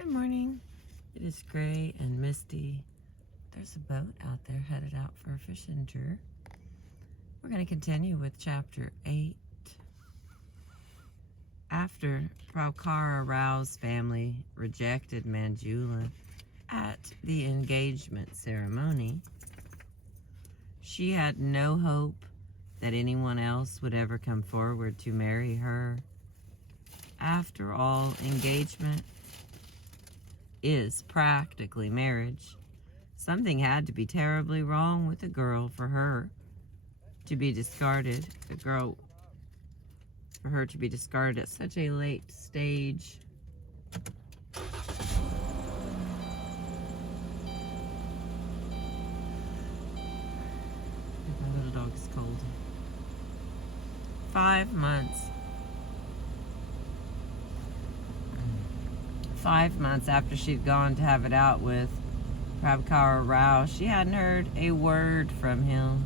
Good morning. It is gray and misty. There's a boat out there headed out for a fishing tour. We're going to continue with chapter 8. After Praukara Rao's family rejected Manjula at the engagement ceremony, she had no hope that anyone else would ever come forward to marry her. After all, engagement is practically marriage. Something had to be terribly wrong with the girl for her to be discarded. For her to be discarded at such a late stage. My little dog is cold. 5 months. 5 months after she'd gone to have it out with Praukara Rao, she hadn't heard a word from him.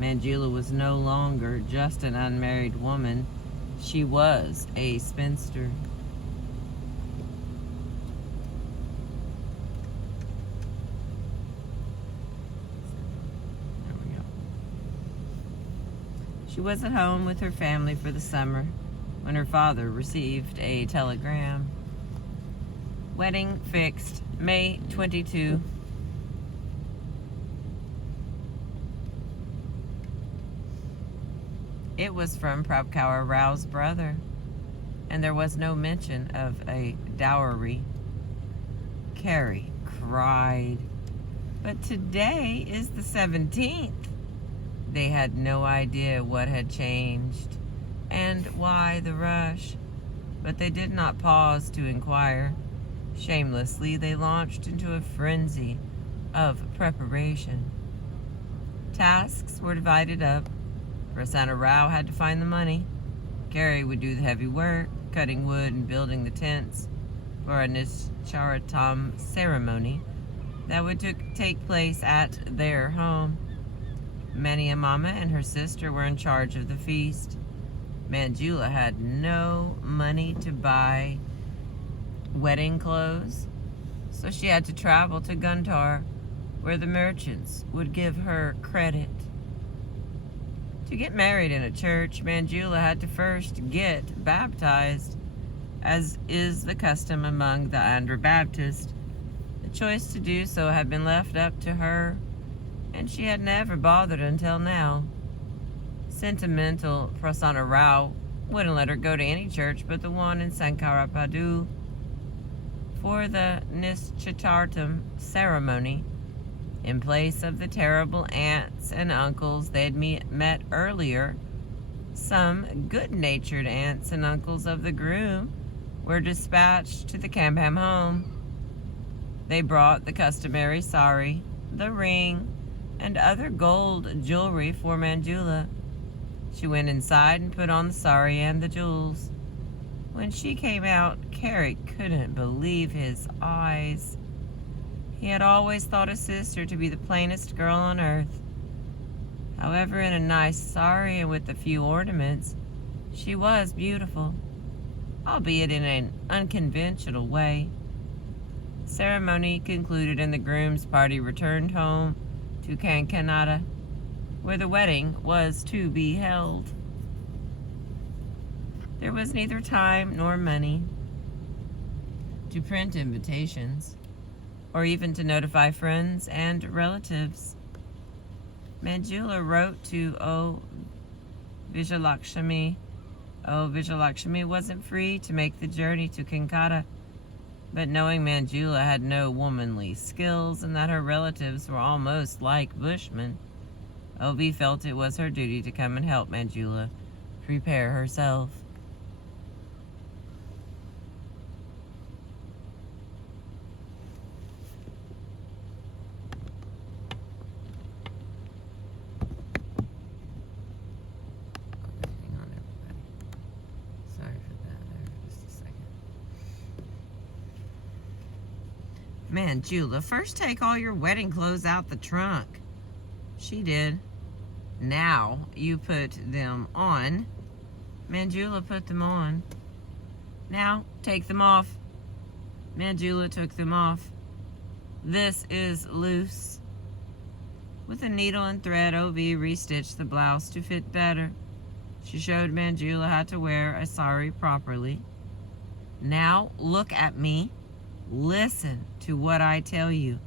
Manjula was no longer just an unmarried woman. She was a spinster. There we go. She was at home with her family for the summer when her father received a telegram. Wedding fixed May 22. It was from Praukara Rao's brother, and there was no mention of a dowry. Carrie cried. But today is the 17th. They had no idea what had changed and why the rush, but they did not pause to inquire. Shamelessly, they launched into a frenzy of preparation. Tasks were divided up. Prasanna Rao had to find the money. Carrie would do the heavy work, cutting wood and building the tents for a Nischaratam ceremony that would take place at their home. Mania Mama and her sister were in charge of the feast. Manjula had no money to buy wedding clothes, so she had to travel to Guntar, where the merchants would give her credit. To get married in a church, Manjula had to first get baptized, as is the custom among the Andhra Baptist. The choice to do so had been left up to her, and she had never bothered until now. Sentimental Prasanna Rao wouldn't let her go to any church but the one in Sankarapadu. For the Nischaratam ceremony, in place of the terrible aunts and uncles they'd met earlier, some good-natured aunts and uncles of the groom were dispatched to the Cambham home. They brought the customary sari, the ring, and other gold jewelry for Manjula. She went inside and put on the sari and the jewels. When she came out, Carrie couldn't believe his eyes. He had always thought his sister to be the plainest girl on earth. However, in a nice sari and with a few ornaments, she was beautiful, albeit in an unconventional way. The ceremony concluded and the groom's party returned home to Kankanada, where the wedding was to be held. There was neither time nor money to print invitations, or even to notify friends and relatives. Manjula wrote to Vijalakshmi. Vijalakshmi wasn't free to make the journey to Kankada, but knowing Manjula had no womanly skills and that her relatives were almost like bushmen, Ovi felt it was her duty to come and help Manjula prepare herself. Manjula, first take all your wedding clothes out the trunk. She did. Now you put them on. Manjula put them on. Now take them off. Manjula took them off. "This is loose." With a needle and thread, Ovi restitched the blouse to fit better. She showed Manjula how to wear a sari properly. "Now look at me. Listen to what I tell you.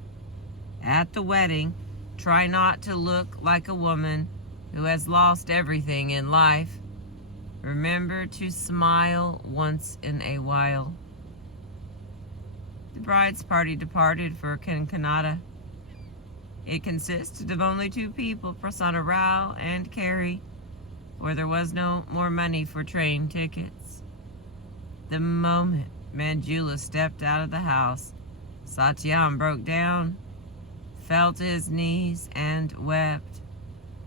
At the wedding, try not to look like a woman who has lost everything in life. Remember to smile once in a while." The bride's party departed for Kankanata. It consisted of only 2 people, Prasanna Rao and Carrie, for there was no more money for train tickets. The moment Manjula stepped out of the house, Satyam broke down, fell to his knees, and wept.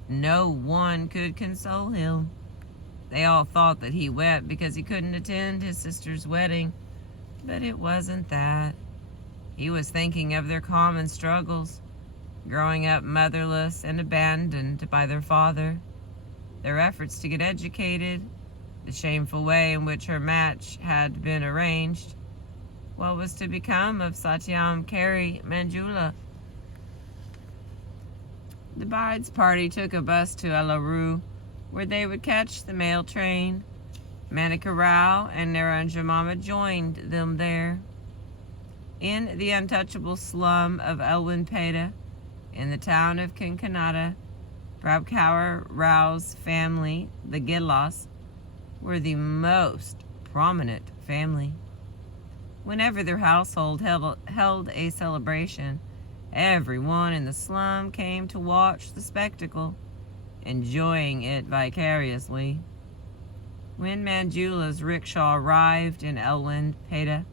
No one could console him. They all thought that he wept because he couldn't attend his sister's wedding, but it wasn't that. He was thinking of their common struggles, growing up motherless and abandoned by their father, their efforts to get educated, the shameful way in which her match had been arranged, what was to become of Satyam, Carrie, Manjula. The bride's party took a bus to Alaroo, where they would catch the mail train. Manika Rao and Naranja Mama joined them there. In the untouchable slum of Elwynpeta, in the town of Kankanata, Prabhkaur Rao's family, the Gillas, were the most prominent family. Whenever their household held a celebration, everyone in the slum came to watch the spectacle, enjoying it vicariously. When Manjula's rickshaw arrived in Elwynpeta,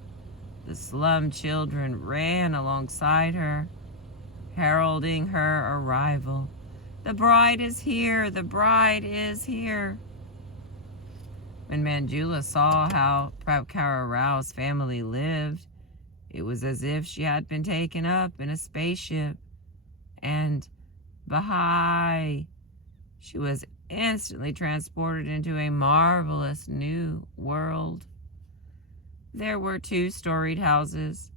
the slum children ran alongside her, heralding her arrival. "The bride is here! The bride is here!" When Manjula saw how Prabhkaur Rao's family lived, it was as if she had been taken up in a spaceship. And Baha'i, she was instantly transported into a marvelous new world. There were 2-storied houses,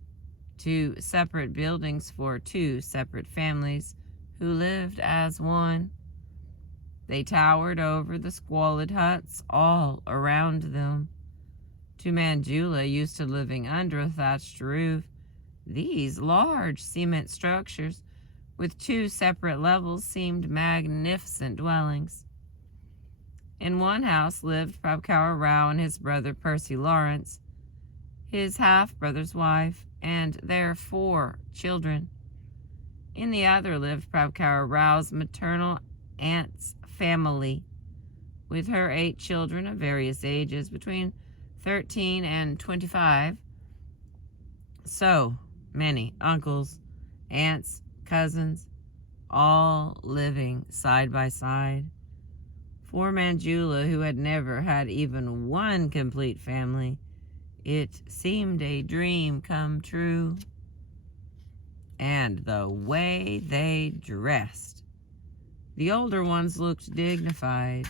2 separate buildings for 2 separate families who lived as one. They towered over the squalid huts all around them. To Manjula, used to living under a thatched roof, these large cement structures with 2 separate levels seemed magnificent dwellings. In one house lived Prabhkaur Rao and his brother Percy Lawrence, his half-brother's wife, and their 4 children. In the other lived Prabhkaur Rao's maternal aunt's family, with her 8 children of various ages, between 13 and 25. So many uncles, aunts, cousins, all living side by side. For Manjula, who had never had even one complete family, it seemed a dream come true. And the way they dressed. The older ones looked dignified,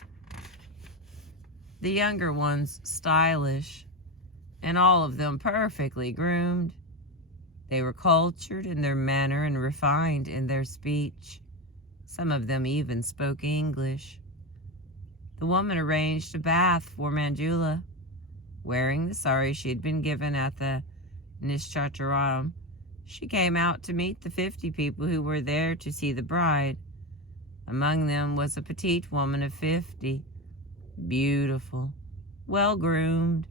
the younger ones stylish, and all of them perfectly groomed. They were cultured in their manner and refined in their speech. Some of them even spoke English. The woman arranged a bath for Manjula. Wearing the sari she had been given at the Nishchataram, she came out to meet the 50 people who were there to see the bride. Among them was a petite woman of 50, beautiful, well-groomed,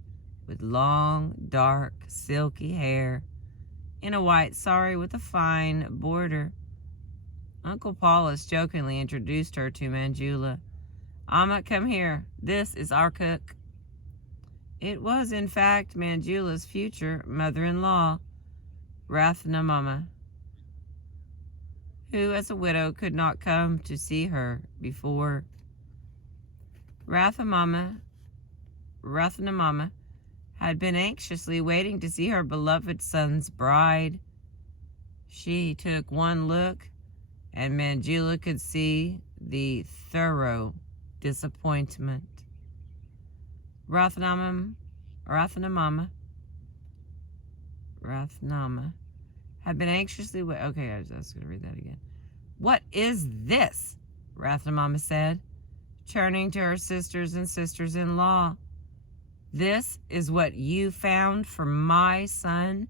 with long, dark, silky hair, in a white sari with a fine border. Uncle Paulus jokingly introduced her to Manjula. "Amma, come here. This is our cook." It was, in fact, Manjula's future mother-in-law, Rathna Mama, who, as a widow, could not come to see her before. Rathna Mama had been anxiously waiting to see her beloved son's bride. She took one look, and Manjula could see the thorough disappointment. Rathna Mama Rathnama had been anxiously okay, I was going to read that again. "What is this?" Rathnama said, turning to her sisters and sisters-in-law. "This is what you found for my son?"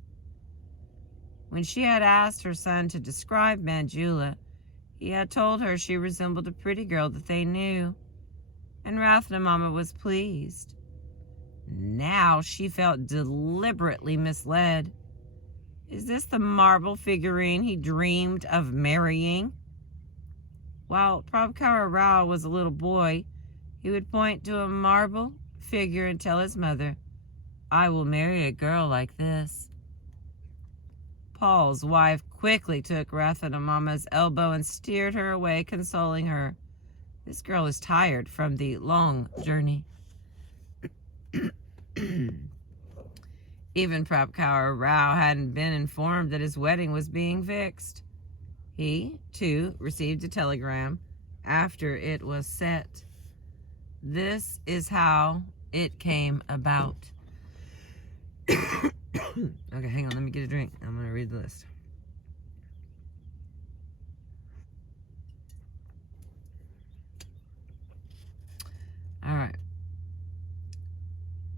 When she had asked her son to describe Manjula, he had told her she resembled a pretty girl that they knew, and Rathnamama was pleased. Now she felt deliberately misled. Is this the marble figurine he dreamed of marrying? While Prabhakara Rao was a little boy, he would point to a marble figure and tell his mother, "I will marry a girl like this." Paul's wife quickly took Rathnamama's elbow and steered her away, consoling her. "This girl is tired from the long journey." Even Prabhakara Rao hadn't been informed that his wedding was being fixed. He, too, received a telegram after it was set. This is how it came about. Okay, hang on, let me get a drink. I'm going to read the list. All right.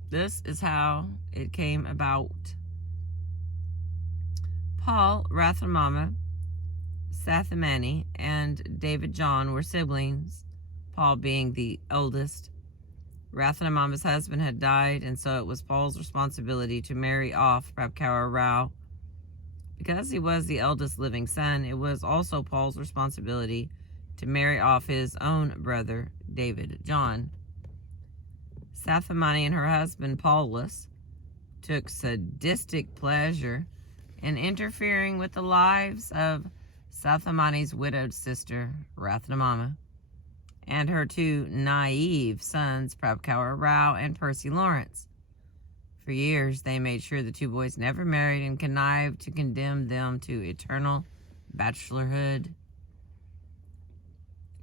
This is how it came about. Paul, Rathnamama, Sathamani, and David John were siblings, Paul being the oldest. Rathnamama's husband had died, and so it was Paul's responsibility to marry off Prabhakara Rao. Because he was the eldest living son, it was also Paul's responsibility to marry off his own brother, David John. Sathamani and her husband, Paulus, took sadistic pleasure in interfering with the lives of Sathamani's widowed sister, Rathnamama, and her two naive sons, Prabhakara Rao and Percy Lawrence. For years, they made sure the two boys never married and connived to condemn them to eternal bachelorhood.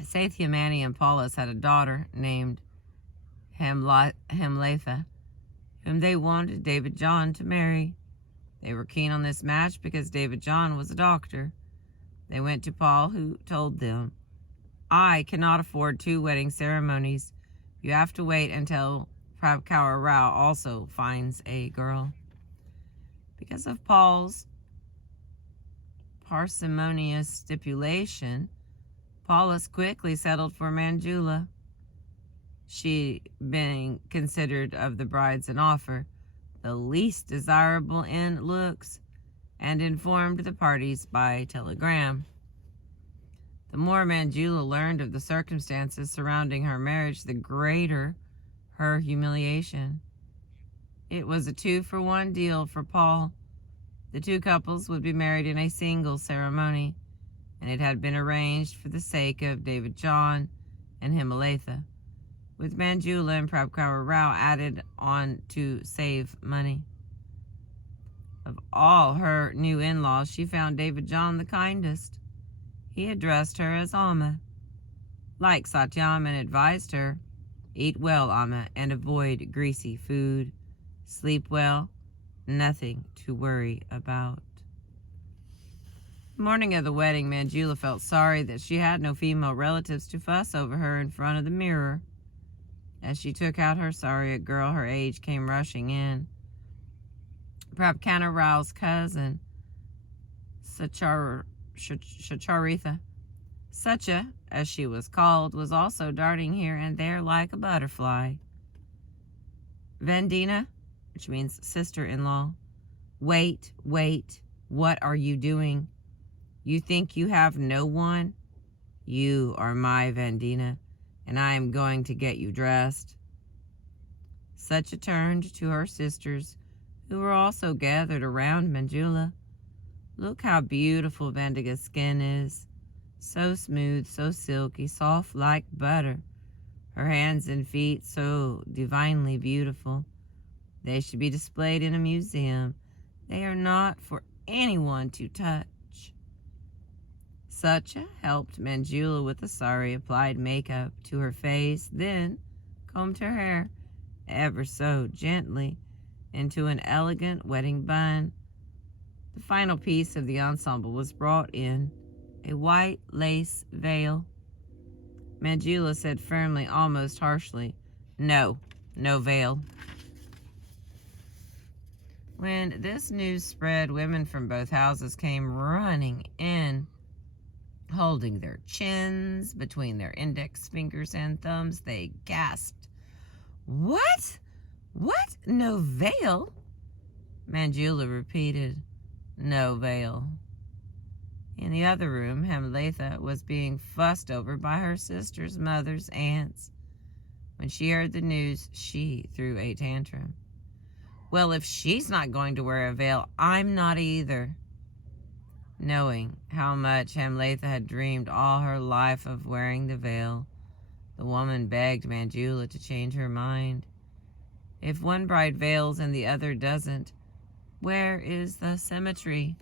Sathamani and Paulus had a daughter named Hemlatha, whom they wanted David John to marry. They were keen on this match because David John was a doctor. They went to Paul, who told them, "I cannot afford 2 wedding ceremonies. You have to wait until Prabhakara Rao also finds a girl." Because of Paul's parsimonious stipulation, Paulus quickly settled for Manjula, she being considered of the brides in offer the least desirable in looks, and informed the parties by telegram. The more Manjula learned of the circumstances surrounding her marriage, the greater her humiliation. It was a 2-for-1 deal for Paul. The 2 couples would be married in a single ceremony, and it had been arranged for the sake of David John and Hemlatha, with Manjula and Prabhakara Rao added on to save money. Of all her new in-laws, she found David John the kindest. He addressed her as Amma. Like Satyaman advised her, "Eat well, Amma, and avoid greasy food. Sleep well, nothing to worry about." The morning of the wedding, Manjula felt sorry that she had no female relatives to fuss over her in front of the mirror. As she took out her sari, a girl her age came rushing in. Prabhakara Rao's cousin, Sacharitha, Sacha, as she was called, was also darting here and there like a butterfly. "Vandina," which means sister-in-law, wait, what are you doing? You think you have no one? You are my Vandina, and I am going to get you dressed." Sacha turned to her sisters, who were also gathered around Manjula. "Look how beautiful Vandika's skin is. So smooth, so silky, soft like butter. Her hands and feet so divinely beautiful. They should be displayed in a museum. They are not for anyone to touch." Sacha helped Manjula with the sari, applied makeup to her face, then combed her hair ever so gently into an elegant wedding bun, The final piece of the ensemble was brought in, a white lace veil. Manjula said firmly, almost harshly, "No, no veil." When this news spread, women from both houses came running in, holding their chins between their index fingers and thumbs. They gasped. "What? What? No veil?" Manjula repeated, "No veil." In the other room, Hemletha was being fussed over by her sisters, mothers, aunts. When she heard the news, she threw a tantrum. "Well, if she's not going to wear a veil, I'm not either." Knowing how much Hemletha had dreamed all her life of wearing the veil, the woman begged Manjula to change her mind. If one bride veils and the other doesn't, where is the symmetry?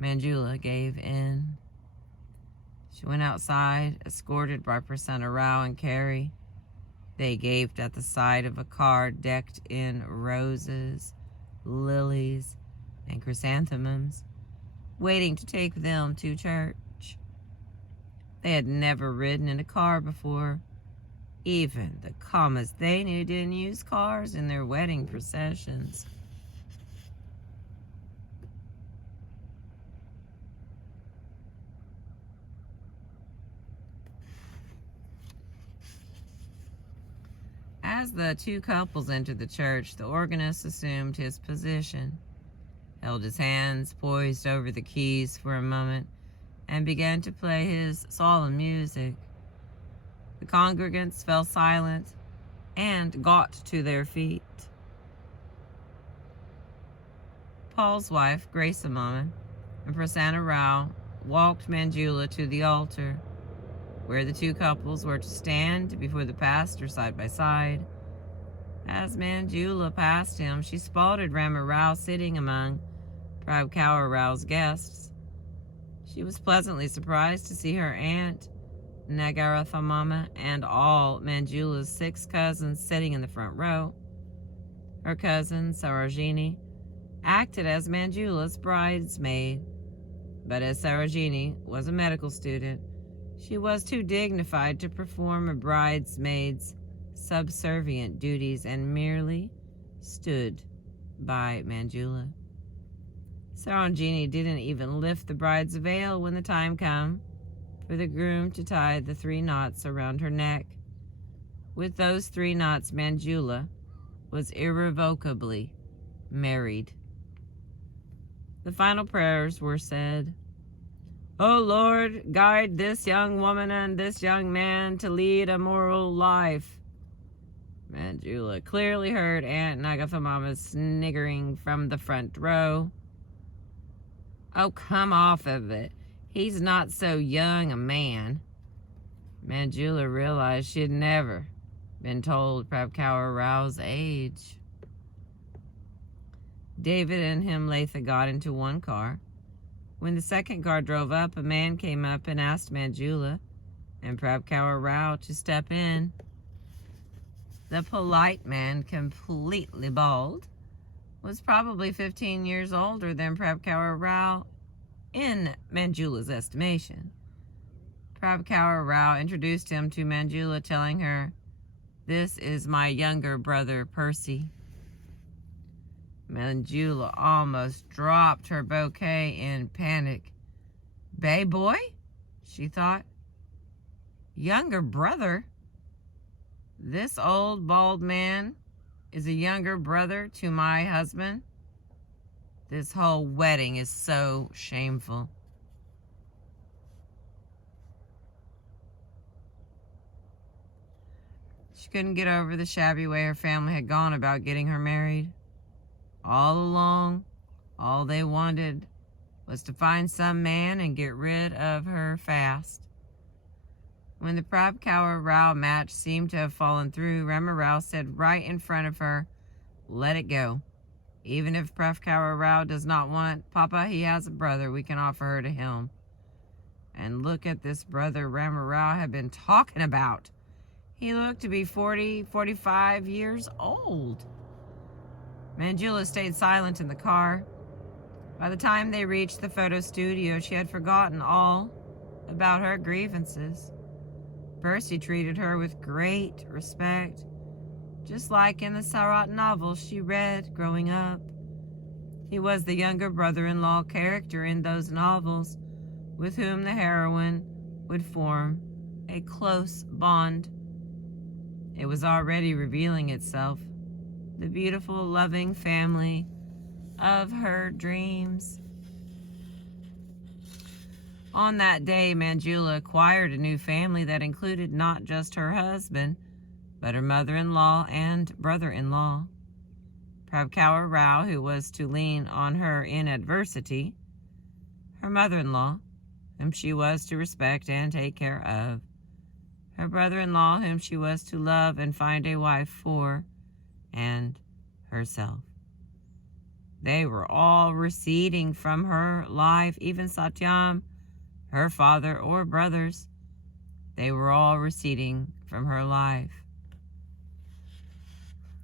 Manjula gave in. She went outside, escorted by Prasanna Rao and Carrie. They gaped at the sight of a car decked in roses, lilies, and chrysanthemums, waiting to take them to church. They had never ridden in a car before. Even the Kamas they knew didn't use cars in their wedding processions. As the two couples entered the church, the organist assumed his position, held his hands poised over the keys for a moment, and began to play his solemn music. The congregants fell silent and got to their feet. Paul's wife, Grace Amama, and Prasanna Rao walked Manjula to the altar, where the two couples were to stand before the pastor side by side. As Manjula passed him, she spotted Rama Rao sitting among Prabhakaur Rao's guests. She was pleasantly surprised to see her aunt, Nagarathamama, and all Manjula's 6 cousins sitting in the front row. Her cousin, Sarojini, acted as Manjula's bridesmaid, but as Sarojini was a medical student, she was too dignified to perform a bridesmaid's subservient duties and merely stood by Manjula. Sarojini didn't even lift the bride's veil when the time came for the groom to tie the 3 knots around her neck. With those 3 knots, Manjula was irrevocably married. The final prayers were said. "O Lord, guide this young woman and this young man to lead a moral life." Manjula clearly heard Aunt Nagathamama sniggering from the front row. "Oh, come off of it. He's not so young a man." Manjula realized she had never been told Prabhakaur Rao's age. David and Hemletha got into one car. When the second car drove up, a man came up and asked Manjula and Prabhakaur Rao to step in. The polite man, completely bald, was probably 15 years older than Prabhakaur Rao in Manjula's estimation. Prabhakaur Rao introduced him to Manjula, telling her, "This is my younger brother, Percy." Manjula almost dropped her bouquet in panic. "Bay boy?" she thought. "Younger brother? This old bald man is a younger brother to my husband? This whole wedding is so shameful." She couldn't get over the shabby way her family had gone about getting her married. All along, all they wanted was to find some man and get rid of her fast. When the Prabhakaur Rao match seemed to have fallen through, Rama Rao said right in front of her, "Let it go. Even if Prabhakaur Rao does not want Papa, he has a brother. We can offer her to him." And look at this brother Rama Rao had been talking about. He looked to be 40, 45 years old. Manjula stayed silent in the car. By the time they reached the photo studio, she had forgotten all about her grievances. Percy treated her with great respect, just like in the Seurat novels she read growing up. He was the younger brother-in-law character in those novels with whom the heroine would form a close bond. It was already revealing itself, the beautiful, loving family of her dreams. On that day, Manjula acquired a new family that included not just her husband, but her mother-in-law and brother-in-law. Prabhakar Rao, who was to lean on her in adversity, her mother-in-law, whom she was to respect and take care of, her brother-in-law, whom she was to love and find a wife for, and herself. They were all receding from her life, even Satyam, her father or brothers. They were all receding from her life.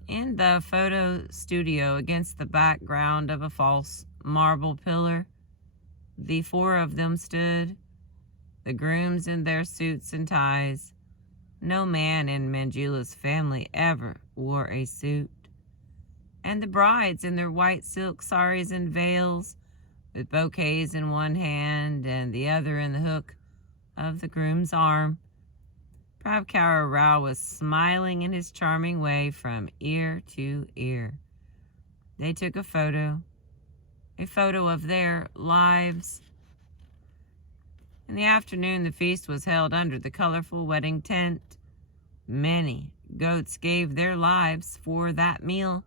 In the photo studio, against the background of a false marble pillar, the four of them stood, the grooms in their suits and ties. No man in Manjula's family ever wore a suit. And the brides in their white silk saris and veils, with bouquets in one hand and the other in the hook of the groom's arm. Prabhakar Rao was smiling in his charming way from ear to ear. They took a photo of their lives. In the afternoon, the feast was held under the colorful wedding tent. Many goats gave their lives for that meal.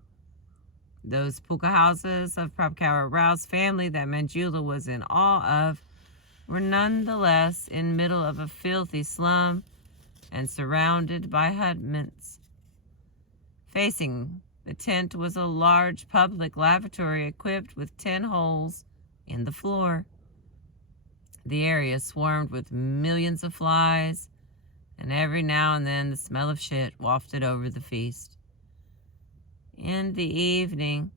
Those puka houses of Prabhakar Rao's family that Manjula was in awe of were nonetheless in the middle of a filthy slum and surrounded by hutments. Facing the tent was a large public lavatory equipped with 10 holes in the floor. The area swarmed with millions of flies, and every now and then the smell of shit wafted over the feast. In the evening,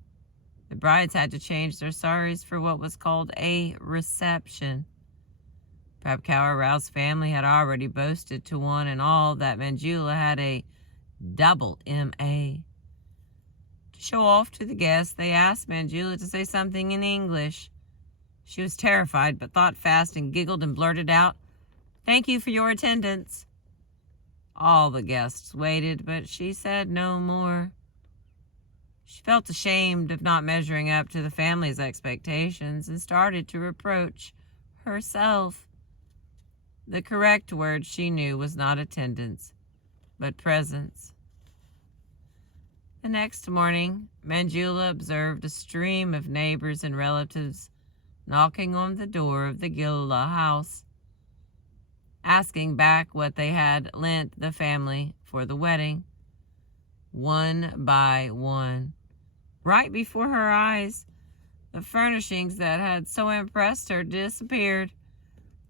the brides had to change their saris for what was called a reception. Prabhakar Rao's family had already boasted to one and all that Manjula had a double M.A. To show off to the guests, they asked Manjula to say something in English. She was terrified, but thought fast and giggled and blurted out, "Thank you for your attendance." All the guests waited, but she said no more. She felt ashamed of not measuring up to the family's expectations and started to reproach herself. The correct word, she knew, was not attendance, but presence. The next morning, Manjula observed a stream of neighbors and relatives knocking on the door of the Gilla house, asking back what they had lent the family for the wedding. One by one, right before her eyes, the furnishings that had so impressed her disappeared.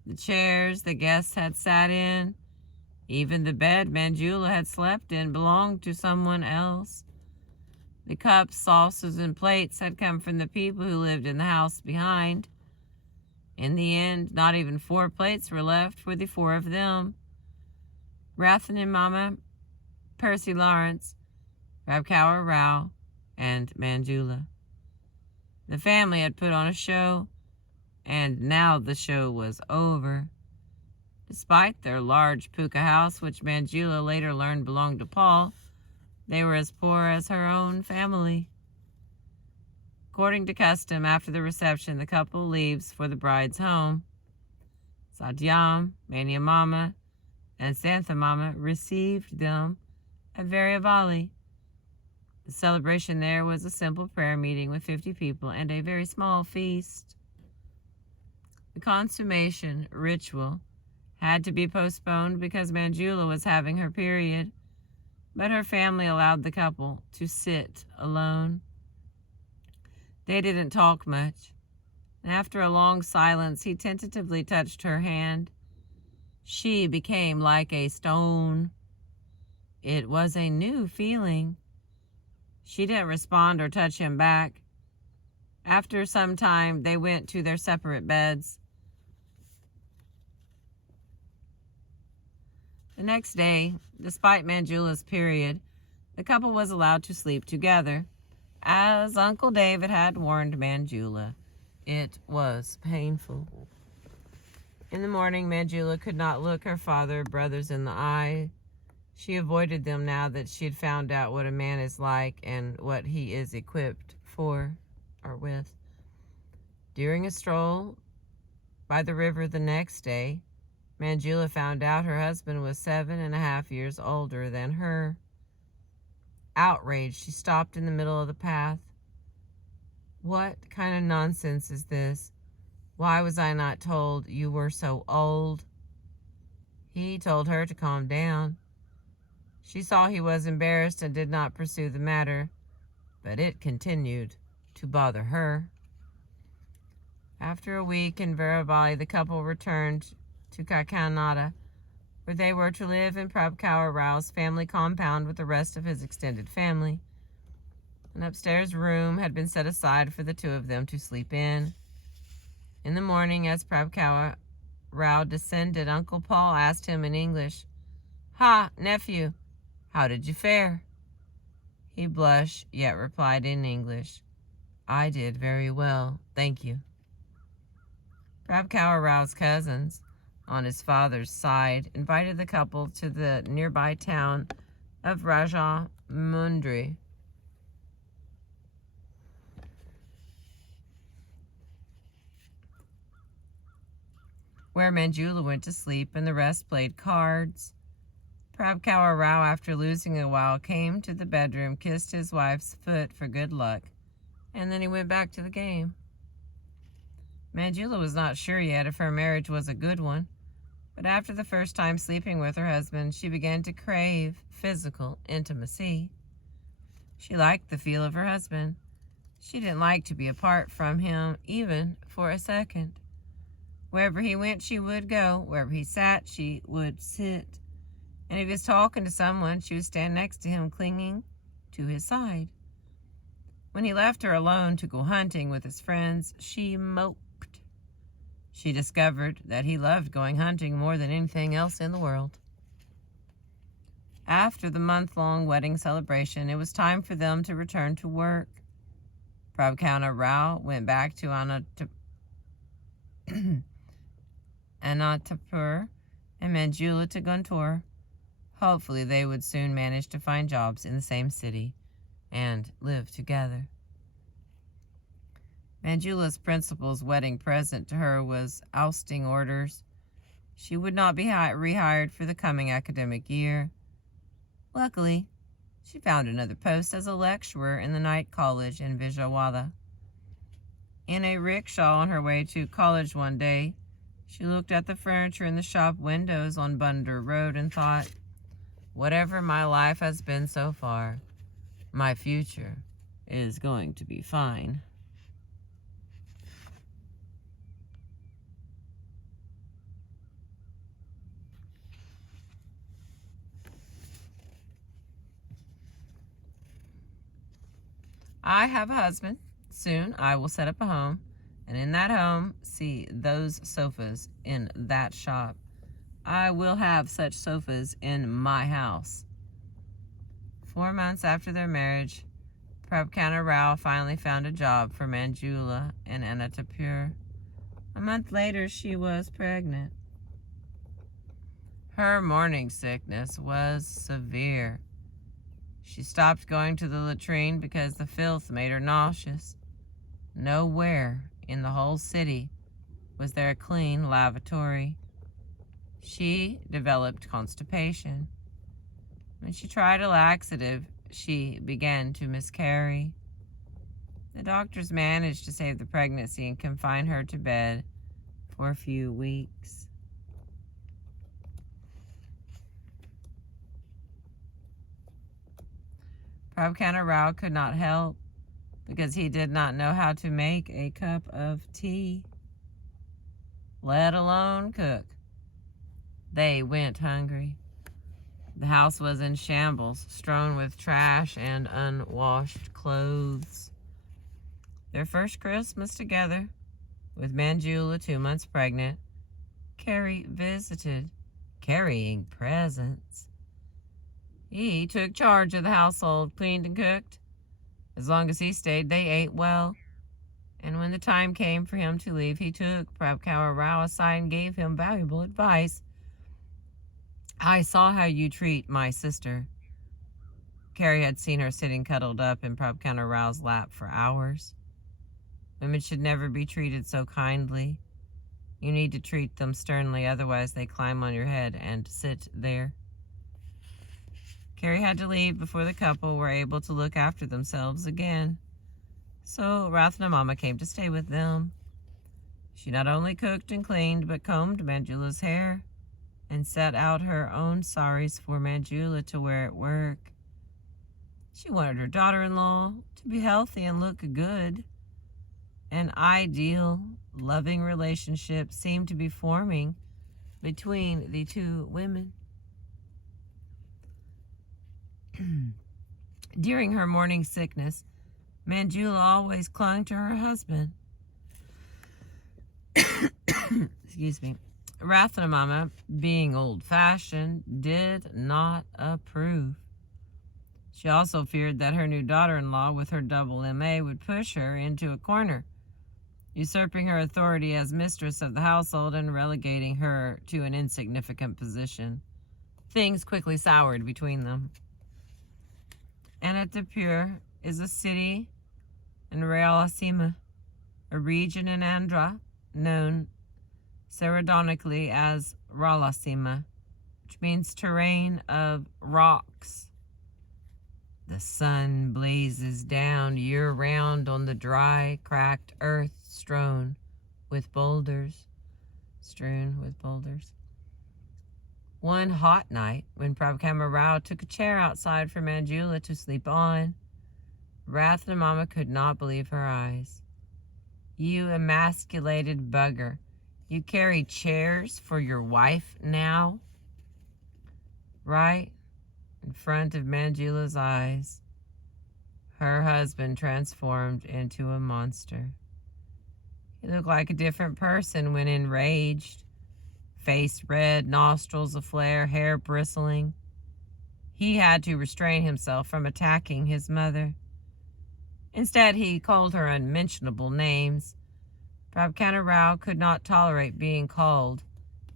The chairs the guests had sat in, even the bed Manjula had slept in, belonged to someone else. The cups, saucers, and plates had come from the people who lived in the house behind. In the end, not even 4 plates were left for the 4 of them. Rathan Mama, Percy Lawrence, Prabhakar Rao, and Manjula. The family had put on a show, and now the show was over. Despite their large puka house, which Manjula later learned belonged to Paul, they were as poor as her own family. According to custom, after the reception, the couple leaves for the bride's home. Satyam, Mania Mama, and Santha Mama received them at Variavali. The celebration there was a simple prayer meeting with 50 people and a very small feast. The consummation ritual had to be postponed because Manjula was having her period, but her family allowed the couple to sit alone. They didn't talk much, and after a long silence, he tentatively touched her hand. She became like a stone. It was a new feeling. She didn't respond or touch him back. After some time, they went to their separate beds. The next day, despite Manjula's period, the couple was allowed to sleep together. As Uncle David had warned Manjula, it was painful. In the morning, Manjula could not look her father or brothers in the eye. She avoided them now that she had found out what a man is like and what he is equipped for or with. During a stroll by the river the next day, Manjula found out her husband was 7.5 years older than her. Outraged, she stopped in the middle of the path. What kind of nonsense is this? Why was I not told you were so old? He told her to calm down. She saw he was embarrassed and did not pursue the matter, but it continued to bother her. After a week in Virabali, the couple returned to Kakinada, where they were to live in Prabhakar Rao's family compound with the rest of his extended family. An upstairs room had been set aside for the two of them to sleep in. In the morning, as Prabhakar Rao descended, Uncle Paul asked him in English, "Ha, nephew, how did you fare?" He blushed, yet replied in English, "I did very well, thank you." Prabhakar Rao's cousins, on his father's side, invited the couple to the nearby town of Rajamundry. Where Manjula went to sleep and the rest played cards. Prabhakar Rao, after losing a while, came to the bedroom, kissed his wife's foot for good luck, and then he went back to the game. Manjula was not sure yet if her marriage was a good one, but after the first time sleeping with her husband, she began to crave physical intimacy. She liked the feel of her husband. She didn't like to be apart from him, even for a second. Wherever he went, she would go. Wherever he sat, she would sit. And if he was talking to someone, she would stand next to him, clinging to his side. When he left her alone to go hunting with his friends, she moped. She discovered that he loved going hunting more than anything else in the world. After the month-long wedding celebration, it was time for them to return to work. Prabhakar Rao went back to Anantapur and Manjula to Guntur. Hopefully they would soon manage to find jobs in the same city and live together. Manjula's principal's wedding present to her was ousting orders. She would not be rehired for the coming academic year. Luckily, she found another post as a lecturer in the night college in Vijayawada. In a rickshaw on her way to college one day, she looked at the furniture in the shop windows on Bunder Road and thought, whatever my life has been so far, my future is going to be fine. I have a husband. Soon I will set up a home, and in that home see those sofas in that shop. I will have such sofas in my house. 4 months after their marriage, Prabhakar Rao finally found a job for Manjula in Anantapur. A month later, she was pregnant. Her morning sickness was severe. She stopped going to the latrine because the filth made her nauseous. Nowhere in the whole city was there a clean lavatory. She developed constipation. When she tried a laxative, she began to miscarry. The doctors managed to save the pregnancy and confine her to bed for a few weeks. Prabhakar Rao could not help because he did not know how to make a cup of tea, let alone cook. They went hungry. The house was in shambles, strewn with trash and unwashed clothes. Their first Christmas together, with Manjula 2 months pregnant, Carrie visited, carrying presents. He took charge of the household, cleaned and cooked. As long as he stayed, they ate well. And when the time came for him to leave, he took Prabhakara Rao aside and gave him valuable advice. I saw how you treat my sister. Carrie had seen her sitting cuddled up in Prabhakara Rao's lap for hours. Women should never be treated so kindly. You need to treat them sternly, otherwise they climb on your head and sit there. Carrie had to leave before the couple were able to look after themselves again. So Ratna Mama came to stay with them. She not only cooked and cleaned, but combed Manjula's hair and set out her own saris for Manjula to wear at work. She wanted her daughter-in-law to be healthy and look good. An ideal, loving relationship seemed to be forming between the two women. During her morning sickness, Manjula always clung to her husband. Excuse me. Ratna Mama, being old-fashioned, did not approve. She also feared that her new daughter-in-law, with her double MA, would push her into a corner, usurping her authority as mistress of the household and relegating her to an insignificant position. Things quickly soured between them. Anantapur is a city in Rayalaseema, a region in Andhra known sardonically as Rayalaseema, which means terrain of rocks. The sun blazes down year-round on the dry, cracked earth strewn with boulders. One hot night, when Prabhakara Rao took a chair outside for Manjula to sleep on, Ratna Mama could not believe her eyes. You emasculated bugger. You carry chairs for your wife now? Right in front of Manjula's eyes, her husband transformed into a monster. He looked like a different person when enraged. Face red, nostrils aflare, hair bristling. He had to restrain himself from attacking his mother. Instead, he called her unmentionable names. Prabhakara Rao could not tolerate being called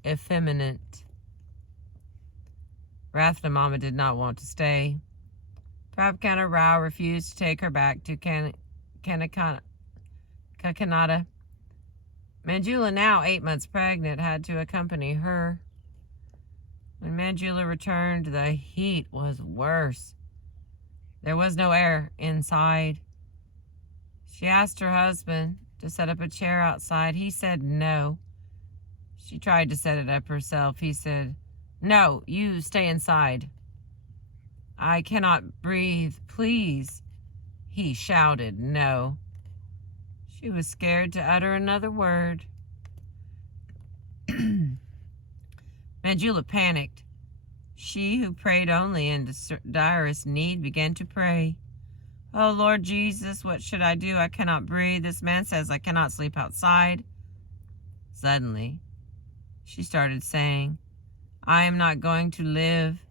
effeminate. Ratna Mama did not want to stay. Prabhakara Rao refused to take her back to Kakinada. Manjula, now 8 months pregnant, had to accompany her. When Manjula returned, the heat was worse. There was no air inside. She asked her husband to set up a chair outside. He said no. She tried to set it up herself. He said, "No, you stay inside." "I cannot breathe, please." He shouted no. She was scared to utter another word. Manjula panicked. She who prayed only in direst need began to pray. "Oh, Lord Jesus, what should I do? I cannot breathe. This man says I cannot sleep outside." Suddenly, she started saying, "I am not going to live."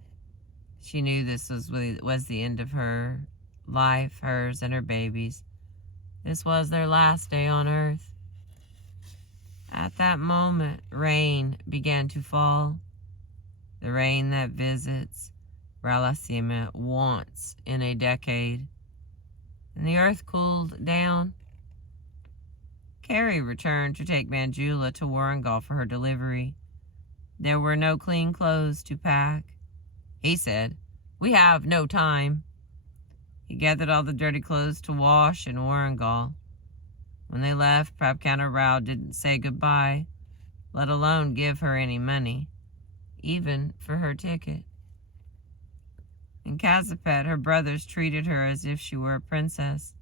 She knew this was the end of her life, hers and her baby's. This was their last day on earth. At that moment, rain began to fall. The rain that visits Rayalaseema once in a decade. And the earth cooled down. Carrie returned to take Manjula to Warrangal for her delivery. There were no clean clothes to pack. He said, "We have no time." He gathered all the dirty clothes to wash in Warrangal. When they left, Prabhakara Rao didn't say goodbye, let alone give her any money, even for her ticket. In Kazipet, her brothers treated her as if she were a princess.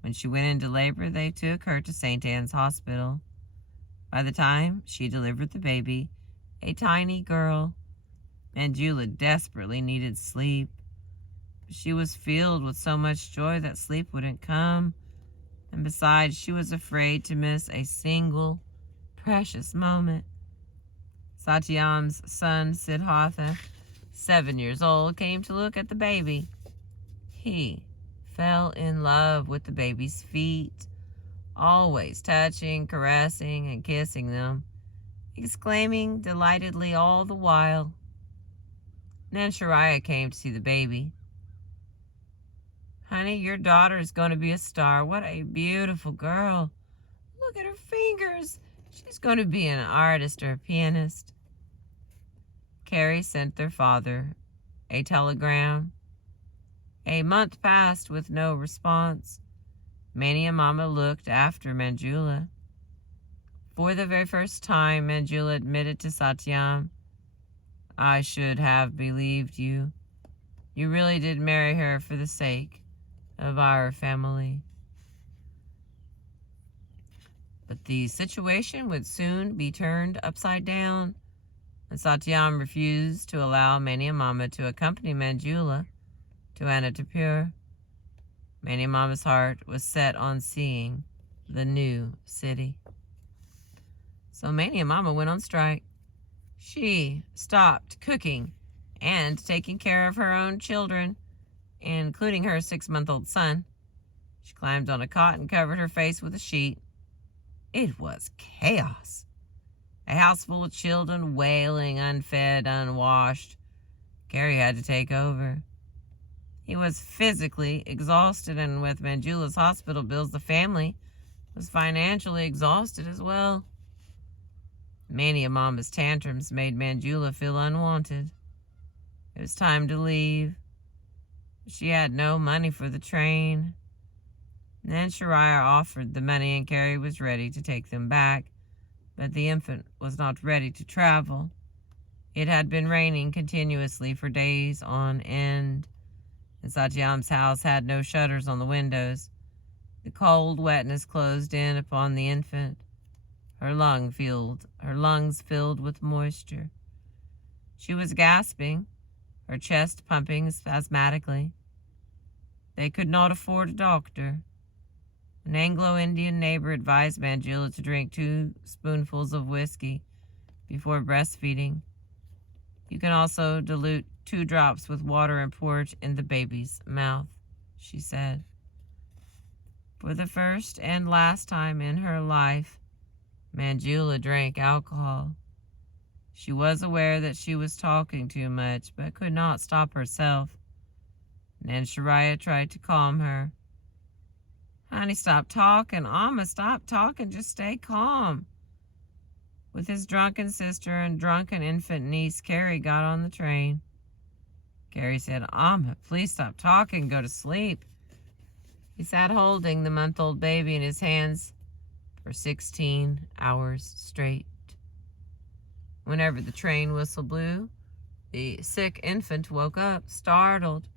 When she went into labor, they took her to St. Anne's Hospital. By the time she delivered the baby, a tiny girl, Manjula desperately needed sleep. She was filled with so much joy that sleep wouldn't come. And besides, she was afraid to miss a single precious moment. Satyam's son, Siddhartha, 7 years old, came to look at the baby. He fell in love with the baby's feet, always touching, caressing, and kissing them, exclaiming delightedly all the while. Then Shariah came to see the baby. Honey, your daughter is going to be a star. What a beautiful girl. Look at her fingers. She's going to be an artist or a pianist. Carrie sent their father a telegram. A month passed with no response. Many a mama looked after Manjula. For the very first time, Manjula admitted to Satyam, I should have believed you. You really did marry her for the sake of our family. But the situation would soon be turned upside down, and Satyam refused to allow Mania Mama to accompany Manjula to Anantapur. Mania Mama's heart was set on seeing the new city. So Mania Mama went on strike. She stopped cooking and taking care of her own children, including her 6-month-old son. She climbed on a cot and covered her face with a sheet. It was chaos. A house full of children wailing, unfed, unwashed. Carrie had to take over. He was physically exhausted, and with Manjula's hospital bills, the family was financially exhausted as well. Many of Mama's tantrums made Manjula feel unwanted. It was time to leave. She had no money for the train. Then Shariah offered the money, and Carrie was ready to take them back, but the infant was not ready to travel. It had been raining continuously for days on end, and Satyam's house had no shutters on the windows. The cold wetness closed in upon the infant, her lungs filled with moisture. She was gasping, her chest pumping spasmodically. They could not afford a doctor. An Anglo-Indian neighbor advised Manjula to drink 2 spoonfuls of whiskey before breastfeeding. You can also dilute 2 drops with water and pour it in the baby's mouth, she said. For the first and last time in her life, Manjula drank alcohol. She was aware that she was talking too much, but could not stop herself. Then Shariah tried to calm her. Honey, stop talking. Amma, stop talking. Just stay calm. With his drunken sister and drunken infant niece, Carrie got on the train. Carrie said, Amma, please stop talking. Go to sleep. He sat holding the month-old baby in his hands for 16 hours straight. Whenever the train whistle blew, the sick infant woke up, startled.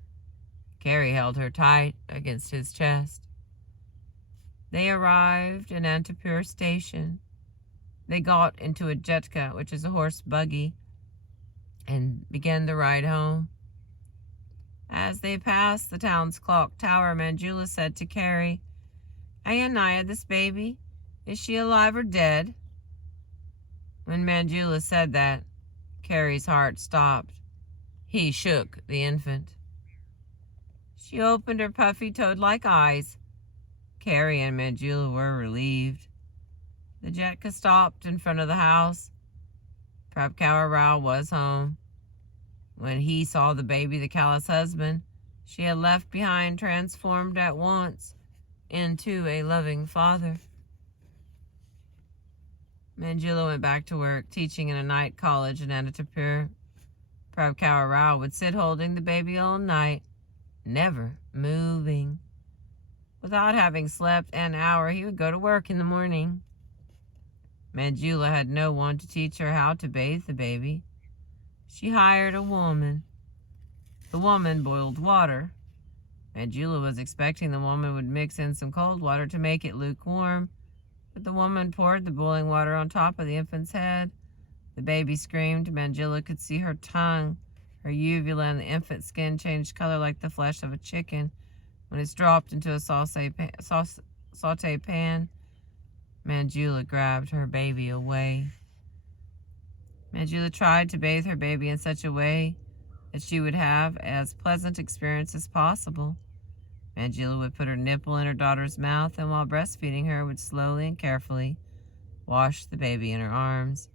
Carrie held her tight against his chest. They arrived in Anantapur station. They got into a jetka, which is a horse buggy, and began the ride home. As they passed the town's clock tower, Manjula said to Carrie, Ayyanaya, this baby, is she alive or dead? When Manjula said that, Carrie's heart stopped. He shook the infant. She opened her puffy toad-like eyes. Carrie and Manjula were relieved. The jetka stopped in front of the house. Prabhakar Rao was home. When he saw the baby the callous husband she had left behind transformed at once into a loving father. Manjula went back to work, teaching in a night college in Anantapur. Prabhakar Rao would sit holding the baby all night, never moving. Without having slept an hour, he would go to work in the morning. Manjula had no one to teach her how to bathe the baby. She hired a woman. The woman boiled water. Manjula was expecting the woman would mix in some cold water to make it lukewarm, but the woman poured the boiling water on top of the infant's head. The baby screamed. Manjula could see her tongue, her uvula, and the infant's skin changed color like the flesh of a chicken when it's dropped into a saucepan saute pan, Manjula grabbed her baby away. Manjula tried to bathe her baby in such a way that she would have as pleasant experience as possible. Manjula would put her nipple in her daughter's mouth, and while breastfeeding her, would slowly and carefully wash the baby in her arms,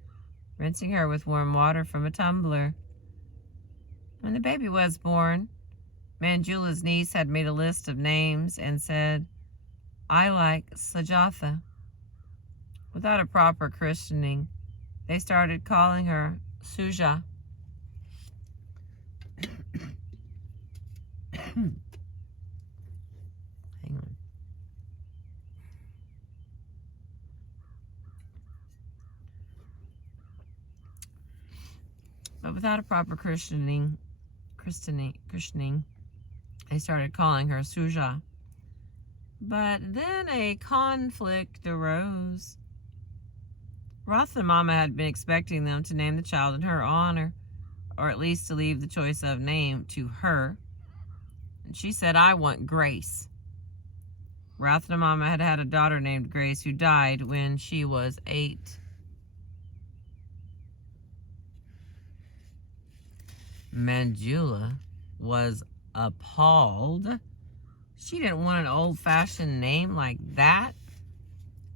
rinsing her with warm water from a tumbler. When the baby was born, Manjula's niece had made a list of names and said, "I like Sujatha." Without a proper christening, they started calling her Suja. Hang on. But without a proper christening, they started calling her Suja. But then a conflict arose. Ratha Mama had been expecting them to name the child in her honor, or at least to leave the choice of name to her. And she said, "I want Grace." Ratha Mama had had a daughter named Grace who died when she was 8. Manjula was appalled. She didn't want an old-fashioned name like that.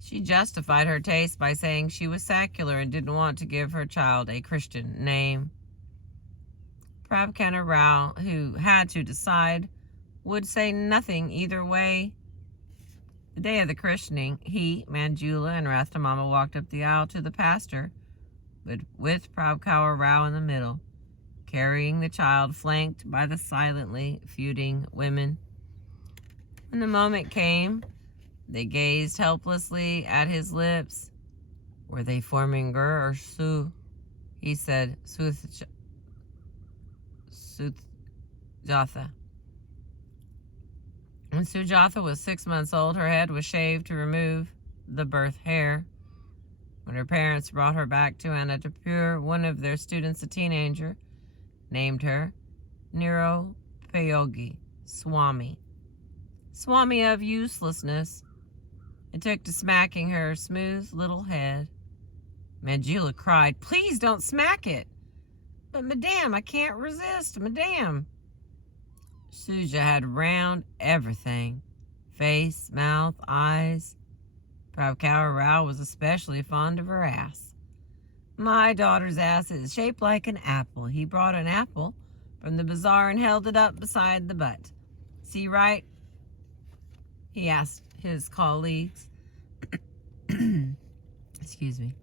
She justified her taste by saying she was secular and didn't want to give her child a Christian name. Prabhakara Rao, who had to decide, would say nothing either way. The day of the christening, he, Manjula, and Ratha Mama walked up the aisle to the pastor, with Prabhakara Rao in the middle, carrying the child flanked by the silently feuding women. When the moment came, they gazed helplessly at his lips. Were they forming Gur or Su? He said, Sujatha. When Sujatha was 6 months old, her head was shaved to remove the birth hair. When her parents brought her back to Anantapur, one of their students, a teenager, named her Nirupayogi Swami. Swami of uselessness. It took to smacking her smooth little head. Manjula cried, "Please don't smack it." "But madame, I can't resist, madame." Suja had round everything. Face, mouth, eyes. Prabhakara Rao was especially fond of her ass. "My daughter's ass is shaped like an apple." He brought an apple from the bazaar and held it up beside the butt. "See right?" he asked his colleagues. Excuse me.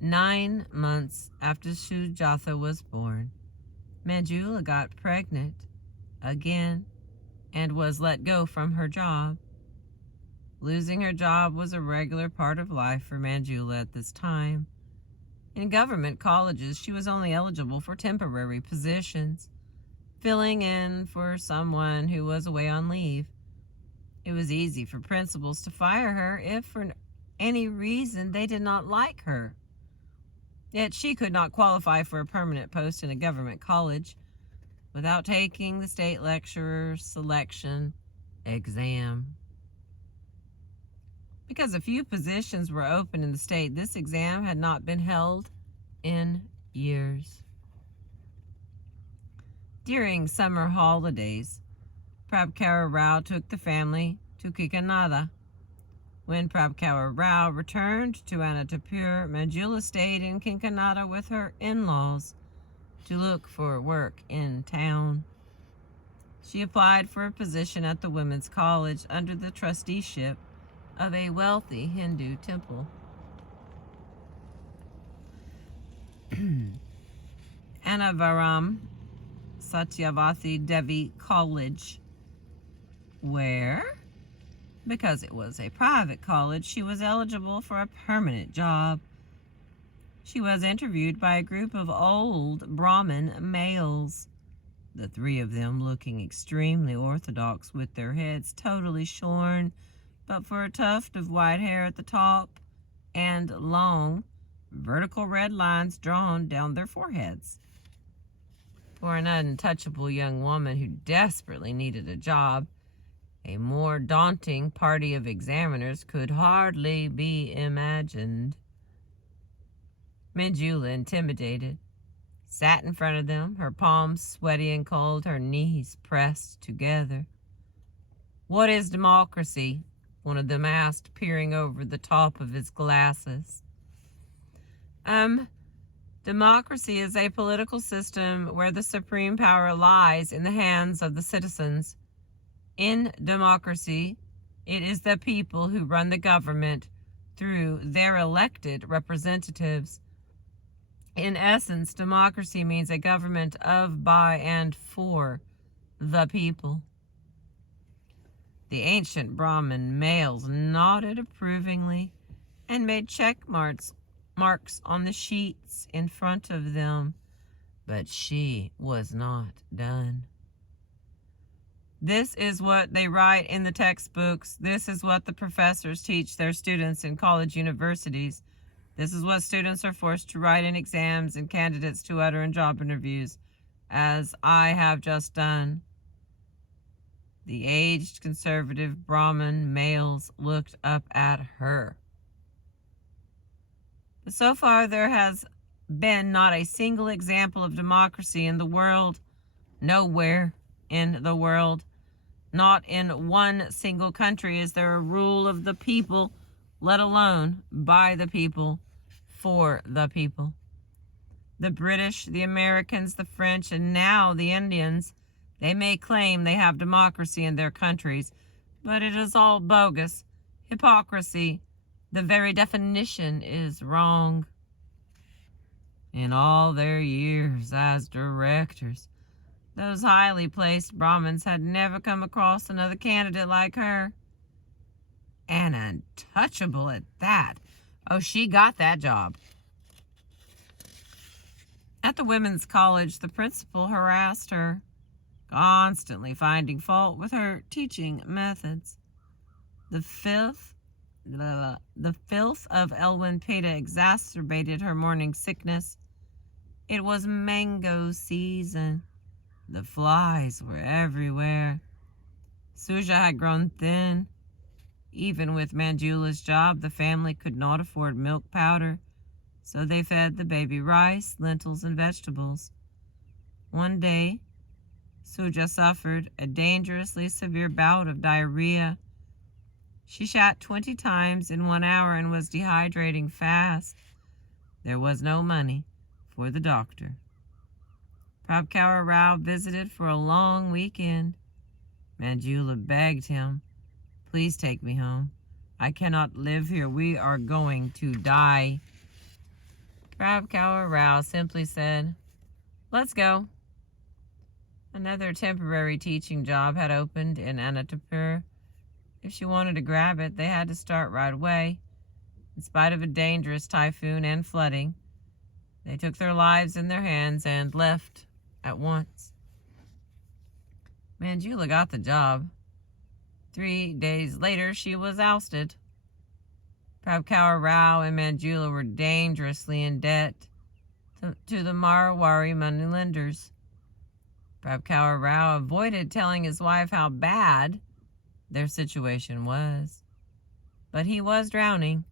9 months after Sujatha was born, Manjula got pregnant again and was let go from her job. Losing her job was a regular part of life for Manjula at this time. In government colleges, she was only eligible for temporary positions, filling in for someone who was away on leave. It was easy for principals to fire her if for any reason they did not like her. Yet she could not qualify for a permanent post in a government college without taking the state lecturer selection exam. Because a few positions were open in the state, this exam had not been held in years. During summer holidays, Prabhakara Rao took the family to Kikanada. When Prabhakara Rao returned to Anantapur, Manjula stayed in Kikanada with her in-laws to look for work in town. She applied for a position at the Women's College under the trusteeship of a wealthy Hindu temple. Annavaram Satyavati Devi College, where, because it was a private college, she was eligible for a permanent job. She was interviewed by a group of old Brahmin males, the 3 of them looking extremely orthodox with their heads totally shorn, but for a tuft of white hair at the top and long, vertical red lines drawn down their foreheads. For an untouchable young woman who desperately needed a job, A more daunting party of examiners could hardly be imagined. Manjula, intimidated, sat in front of them, her palms sweaty and cold, her knees pressed together. "What is democracy?" one of them asked, peering over the top of his glasses. Democracy is a political system where the supreme power lies in the hands of the citizens. In democracy, it is the people who run the government through their elected representatives. In essence, democracy means a government of, by, and for the people. The ancient Brahmin males nodded approvingly and made check marks on the sheets in front of them, but she was not done. This is what they write in the textbooks. This is what the professors teach their students in college universities. This is what students are forced to write in exams and candidates to utter in job interviews, as I have just done. The aged conservative Brahmin males looked up at her. But so far there has been not a single example of democracy in the world. Nowhere in the world. Not in one single country is there a rule of the people, let alone by the people, for the people. The British, the Americans, the French, and now the Indians, they may claim they have democracy in their countries, but it is all bogus. Hypocrisy. The very definition is wrong. In all their years as directors, those highly placed Brahmins had never come across another candidate like her. And untouchable at that. Oh, she got that job. At the women's college, the principal harassed her, constantly finding fault with her teaching methods. The filth of Elwyn Peta exacerbated her morning sickness. It was mango season. The flies were everywhere. Suja had grown thin. Even with Manjula's job, the family could not afford milk powder, so they fed the baby rice, lentils, and vegetables. One day, Suja suffered a dangerously severe bout of diarrhea. She shat 20 times in 1 hour and was dehydrating fast. There was no money for the doctor. Prabhakar Rao visited for a long weekend. Manjula begged him, "Please take me home. I cannot live here. We are going to die." Prabhakar Rao simply said, "Let's go." Another temporary teaching job had opened in Anantapur. If she wanted to grab it, they had to start right away. In spite of a dangerous typhoon and flooding, they took their lives in their hands and left at once. Manjula got the job. 3 days later, she was ousted. Prabhakar Rao and Manjula were dangerously in debt to the Marwari moneylenders. Prabhakar Rao avoided telling his wife how bad their situation was, but he was drowning.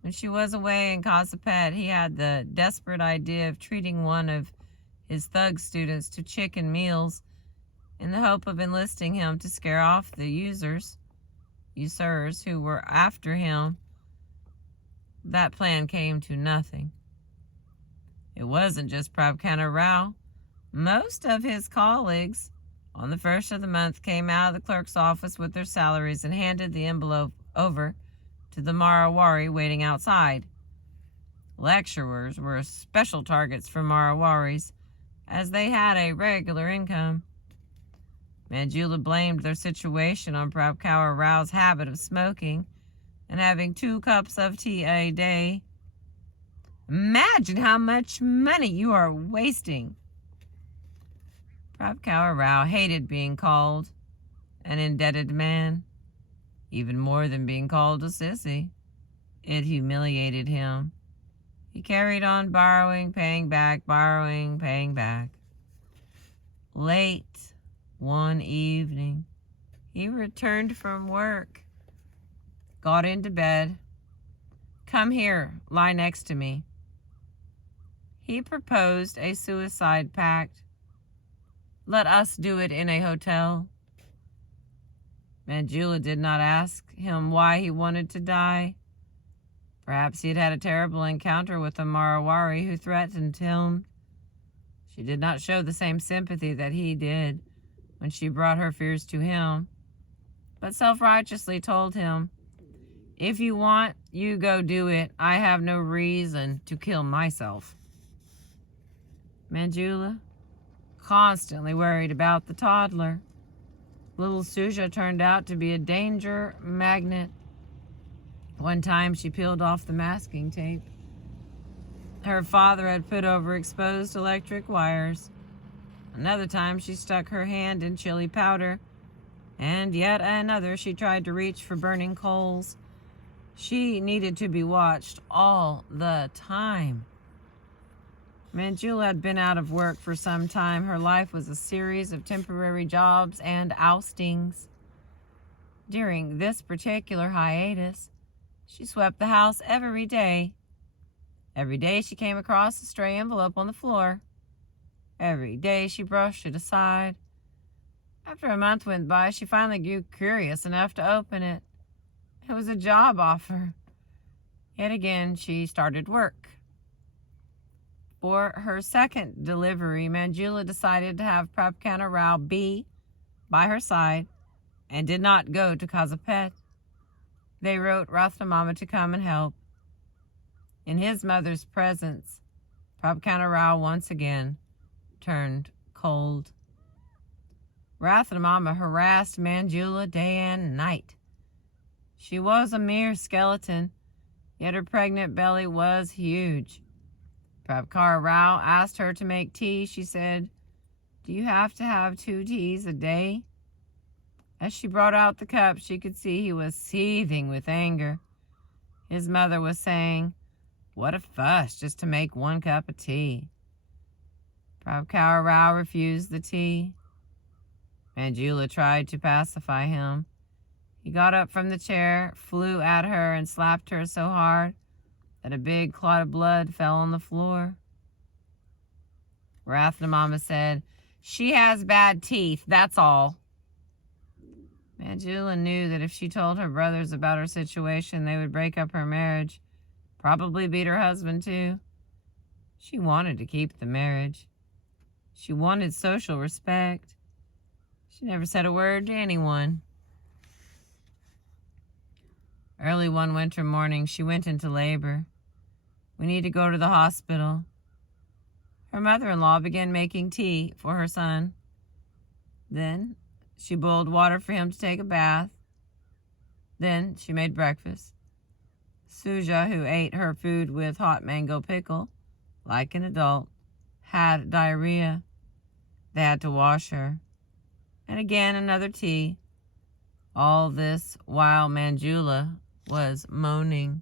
When she was away in Kazipet, he had the desperate idea of treating one of his thug students to chicken meals in the hope of enlisting him to scare off the usurers who were after him. That plan came to nothing. It wasn't just Prabhakar Rao. Most of his colleagues on the first of the month came out of the clerk's office with their salaries and handed the envelope over to the Marwari waiting outside. Lecturers were special targets for Marwaris, as they had a regular income. Manjula blamed their situation on Prabhakar Rao's habit of smoking and having 2 cups of tea a day. "Imagine how much money you are wasting." Prabhakar Rao hated being called an indebted man, even more than being called a sissy. It humiliated him. He carried on borrowing, paying back, borrowing, paying back. Late one evening, He returned from work, got into bed. "Come here, lie next to me." He proposed a suicide pact. "Let us do it in a hotel." Manjula did not ask him why he wanted to die. Perhaps he had had a terrible encounter with a Marawari who threatened him. She did not show the same sympathy that he did when she brought her fears to him, but self-righteously told him, "If you want, you go do it. I have no reason to kill myself." Manjula, constantly worried about the toddler. Little Suja turned out to be a danger magnet. One time she peeled off the masking tape her father had put over exposed electric wires. Another time she stuck her hand in chili powder. And yet another she tried to reach for burning coals. She needed to be watched all the time. Manjula had been out of work for some time. Her life was a series of temporary jobs and oustings. During this particular hiatus, she swept the house every day. Every day she came across a stray envelope on the floor. Every day she brushed it aside. After a month went by, she finally grew curious enough to open it. It was a job offer. Yet again, she started work. For her second delivery, Manjula decided to have Prabhakanta Rao be by her side and did not go to Kazipet. They wrote Rathnamama to come and help. In his mother's presence, Prabhakanta Rao once again turned cold. Rathnamama harassed Manjula day and night. She was a mere skeleton, yet her pregnant belly was huge. Prabhakanta Rao asked her to make tea. She said, "Do you have to have 2 teas a day?" As she brought out the cup, she could see he was seething with anger. His mother was saying, "What a fuss just to make 1 cup of tea." Prabhakanta Rao refused the tea. Manjula tried to pacify him. He got up from the chair, flew at her, and slapped her so hard that a big clot of blood fell on the floor. Rathnamama said, "She has bad teeth, that's all." Manjula knew that if she told her brothers about her situation, they would break up her marriage, probably beat her husband too. She wanted to keep the marriage. She wanted social respect. She never said a word to anyone. Early one winter morning, she went into labor. "We need to go to the hospital." Her mother-in-law began making tea for her son. Then she boiled water for him to take a bath. Then she made breakfast. Suja, who ate her food with hot mango pickle, like an adult, had diarrhea. They had to wash her. And again another tea. All this while Manjula was moaning.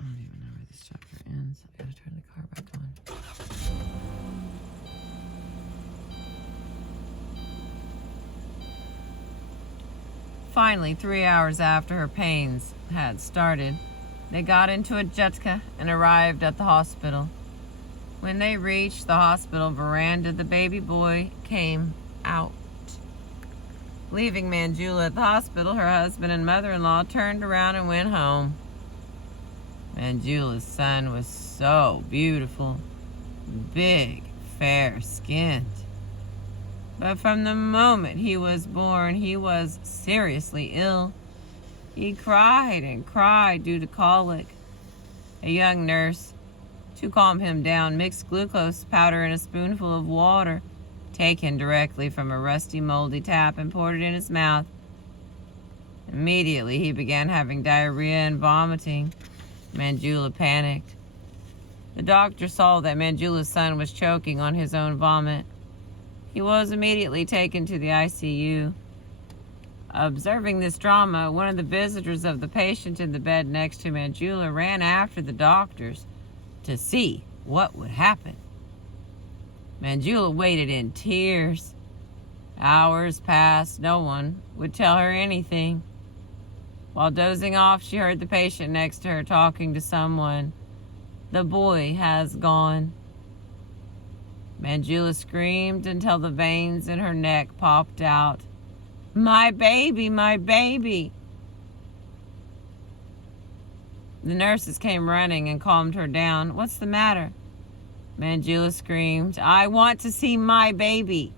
I don't even know where this chapter ends. I gotta turn the car back on. Finally, 3 hours after her pains had started, they got into a jutka and arrived at the hospital. When they reached the hospital veranda, the baby boy came out. Leaving Manjula at the hospital, her husband and mother-in-law turned around and went home. Manjula's son was so beautiful, big, fair-skinned. But from the moment he was born, he was seriously ill. He cried and cried due to colic. A young nurse, to calm him down, mixed glucose powder in a spoonful of water taken directly from a rusty, moldy tap and poured it in his mouth. Immediately, he began having diarrhea and vomiting. Manjula panicked. The doctor saw that Manjula's son was choking on his own vomit. He was immediately taken to the ICU. Observing this drama, one of the visitors of the patient in the bed next to Manjula ran after the doctors to see what would happen. Manjula waited in tears. Hours passed. No one would tell her anything. While dozing off, she heard the patient next to her talking to someone. "The boy has gone." Manjula screamed until the veins in her neck popped out. "My baby, my baby!" The nurses came running and calmed her down. "What's the matter?" Manjula screamed. "I want to see my baby."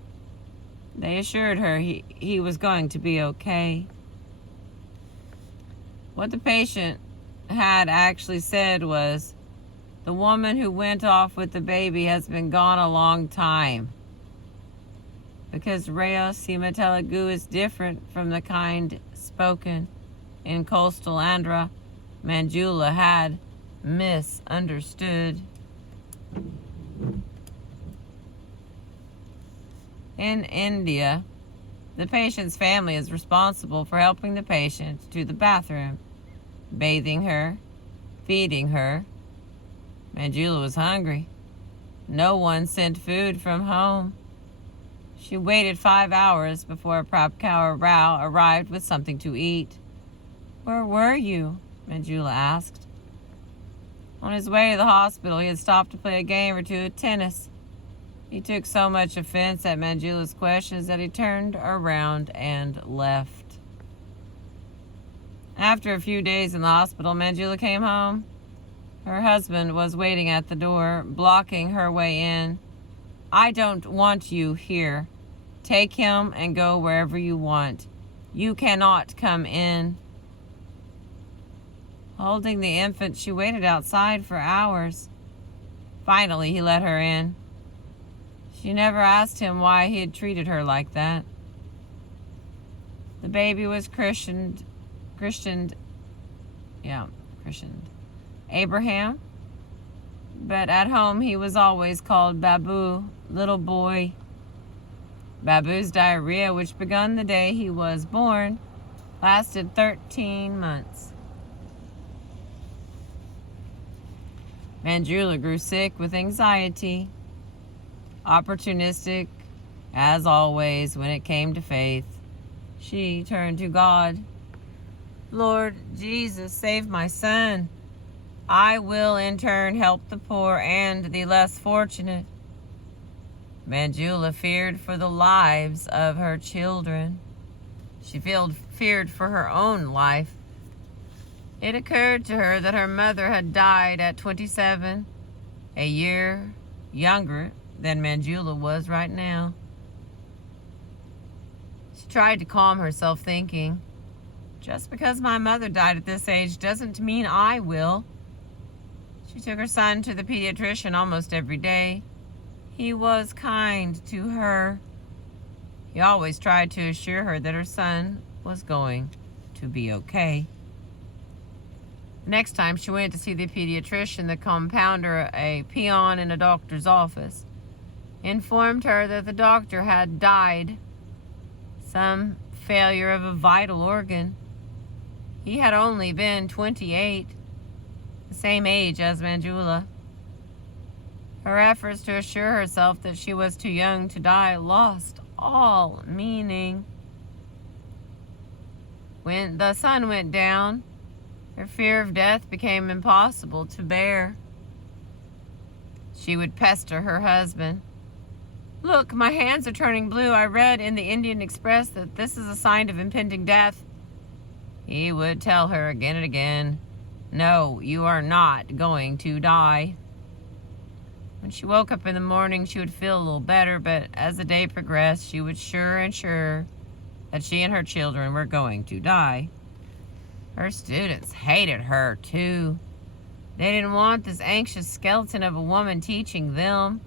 They assured her he was going to be okay. What the patient had actually said was, "The woman who went off with the baby has been gone a long time." Because Rayasima Telugu is different from the kind spoken in coastal Andhra, Manjula had misunderstood. In India, the patient's family is responsible for helping the patient to the bathroom, bathing her, feeding her. Manjula was hungry. No one sent food from home. She waited 5 hours before Prabhakar Rao arrived with something to eat. "Where were you?" Manjula asked. On his way to the hospital, he had stopped to play a game or two of tennis. He took so much offense at Manjula's questions that he turned around and left. After a few days in the hospital, Manjula came home. Her husband was waiting at the door, blocking her way in. "I don't want you here. Take him and go wherever you want. You cannot come in." Holding the infant, she waited outside for hours. Finally, he let her in. She never asked him why he had treated her like that. The baby was christened Abraham, but at home he was always called Babu, little boy. Babu's diarrhea, which began the day he was born, lasted 13 months. Manjula grew sick with anxiety. Opportunistic, as always, when it came to faith, she turned to God. "Lord Jesus, save my son. I will in turn help the poor and the less fortunate." Manjula feared for the lives of her children. She feared for her own life. It occurred to her that her mother had died at 27, a year younger than Manjula was right now. She tried to calm herself, thinking, "Just because my mother died at this age doesn't mean I will." She took her son to the pediatrician almost every day. He was kind to her. He always tried to assure her that her son was going to be okay. The next time she went to see the pediatrician, the compounder, a peon in a doctor's office, informed her that the doctor had died, some failure of a vital organ. He had only been 28, the same age as Manjula. Her efforts to assure herself that she was too young to die lost all meaning. When the sun went down, her fear of death became impossible to bear. She would pester her husband. "Look, my hands are turning blue. I read in the Indian Express that this is a sign of impending death." He would tell her again and again, "No, you are not going to die." When she woke up in the morning, she would feel a little better, but as the day progressed, she was sure and sure that she and her children were going to die. Her students hated her, too. They didn't want this anxious skeleton of a woman teaching them.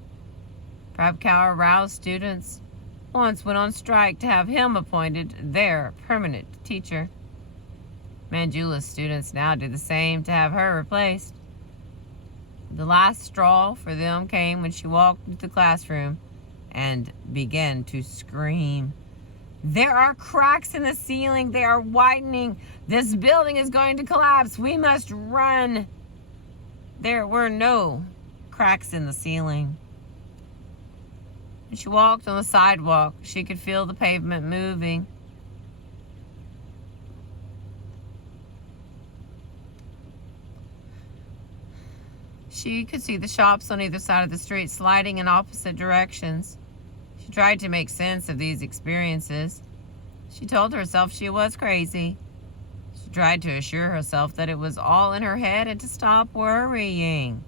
Prabhakar Rao's students once went on strike to have him appointed their permanent teacher. Manjula's students now do the same to have her replaced. The last straw for them came when she walked into the classroom and began to scream. There are cracks in the ceiling. They are widening. This building is going to collapse. We must run. There were no cracks in the ceiling. As she walked on the sidewalk, she could feel the pavement moving. She could see the shops on either side of the street sliding in opposite directions. She tried to make sense of these experiences. She told herself she was crazy. She tried to assure herself that it was all in her head and to stop worrying.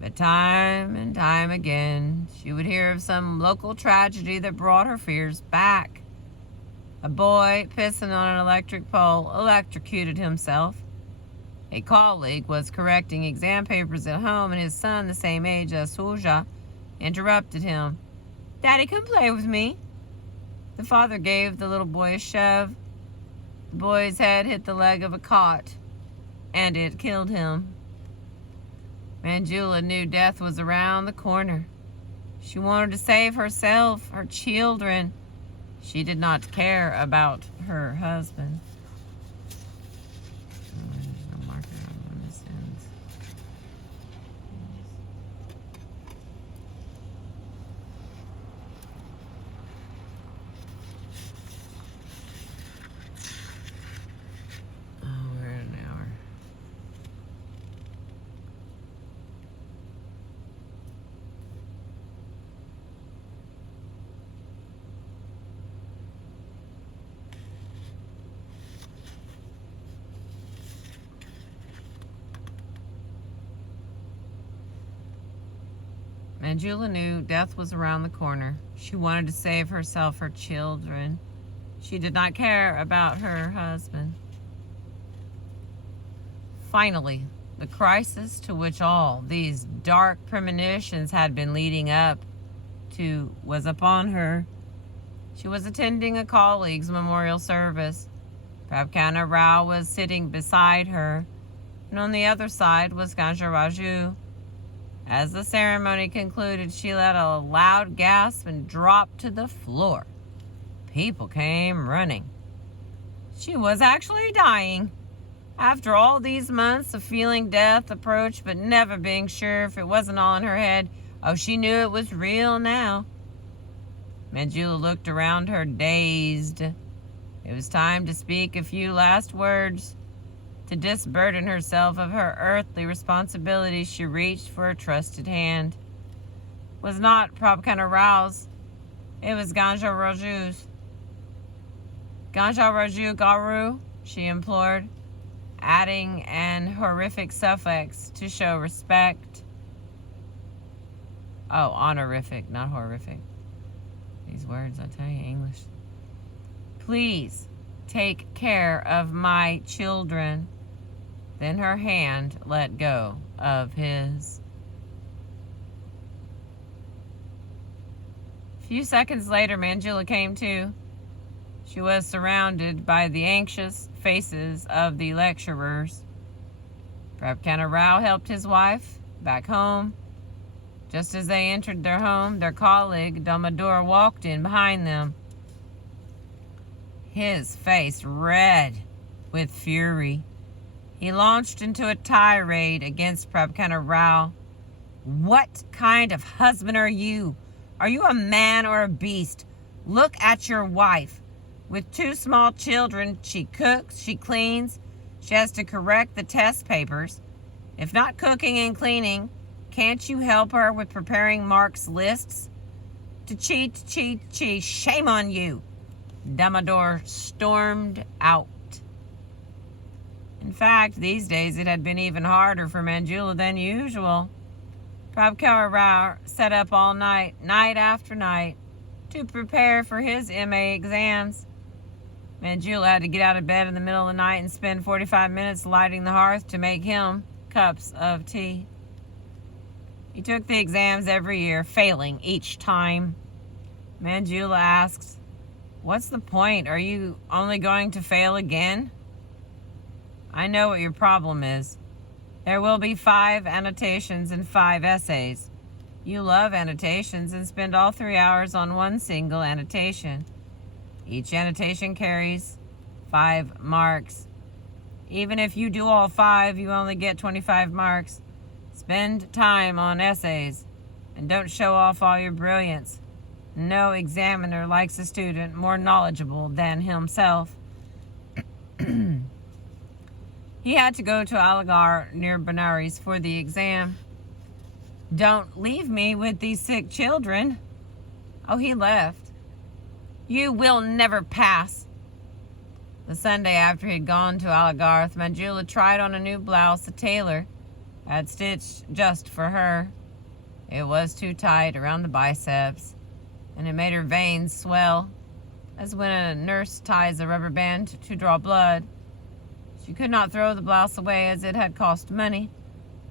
But time and time again, she would hear of some local tragedy that brought her fears back. A boy pissing on an electric pole electrocuted himself. A colleague was correcting exam papers at home, and his son, the same age as Suja, interrupted him. "Daddy, come play with me." The father gave the little boy a shove. The boy's head hit the leg of a cot, and it killed him. Manjula knew death was around the corner. She wanted to save herself, her children. She did not care about her husband. There's no marker on when this ends. Oh, we're at an hour. Manjula knew death was around the corner. She wanted to save herself, her children. She did not care about her husband. Finally, the crisis to which all these dark premonitions had been leading up to was upon her. She was attending a colleague's memorial service. Prabhakana Rao was sitting beside her, and on the other side was Ganja Raju. As the ceremony concluded, she let a loud gasp and dropped to the floor. People came running. She was actually dying. After all these months of feeling death approach but never being sure if it wasn't all in her head, she knew it was real now. Manjula looked around her, dazed. It was time to speak a few last words. To disburden herself of her earthly responsibilities, she reached for a trusted hand. It was not Prabhakana Rao's. It was Ganja Raju's. "Ganja Raju Garu," she implored, adding an horrific suffix to show respect. Oh, honorific, not horrific. These words, I tell you, English. "Please take care of my children." Then her hand let go of his. A few seconds later, Manjula came to. She was surrounded by the anxious faces of the lecturers. Prabhakana Rao helped his wife back home. Just as they entered their home, their colleague, Damodar, walked in behind them. His face red with fury. He launched into a tirade against Prabhakana Rao. "What kind of husband are you? Are you a man or a beast? Look at your wife. With 2 small children, she cooks, she cleans, she has to correct the test papers. If not cooking and cleaning, can't you help her with preparing Mark's lists? To cheat, shame on you." Damodar stormed out. In fact, these days it had been even harder for Manjula than usual. Prabhakana Rao sat up all night, night after night, to prepare for his MA exams. Manjula had to get out of bed in the middle of the night and spend 45 minutes lighting the hearth to make him cups of tea. He took the exams every year, failing each time. Manjula asked, "What's the point? Are you only going to fail again?" "I know what your problem is. There will be 5 annotations and 5 essays. You love annotations and spend all 3 hours on one single annotation. Each annotation carries 5 marks. Even if you do all 5, you only get 25 marks. Spend time on essays and don't show off all your brilliance. No examiner likes a student more knowledgeable than himself. He had to go to Aligarh near Benares for the exam. Don't leave me with these sick children. Oh, he left. You will never pass. The Sunday after he'd gone to Aligarh, Manjula tried on a new blouse the tailor had stitched just for her. It was too tight around the biceps, and it made her veins swell, as when a nurse ties a rubber band to draw blood. She could not throw the blouse away as it had cost money,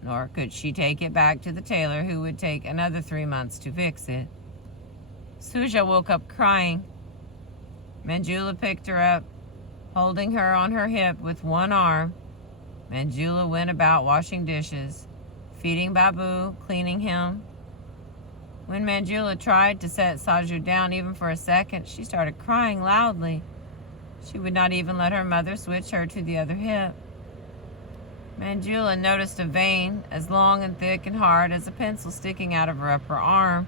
nor could she take it back to the tailor, who would take another 3 months to fix it. Suja woke up crying. Manjula picked her up, holding her on her hip with one arm. Manjula went about washing dishes, feeding Babu, cleaning him. When Manjula tried to set Saju down even for a second, she started crying loudly. She would not even let her mother switch her to the other hip. Manjula noticed a vein as long and thick and hard as a pencil sticking out of her upper arm.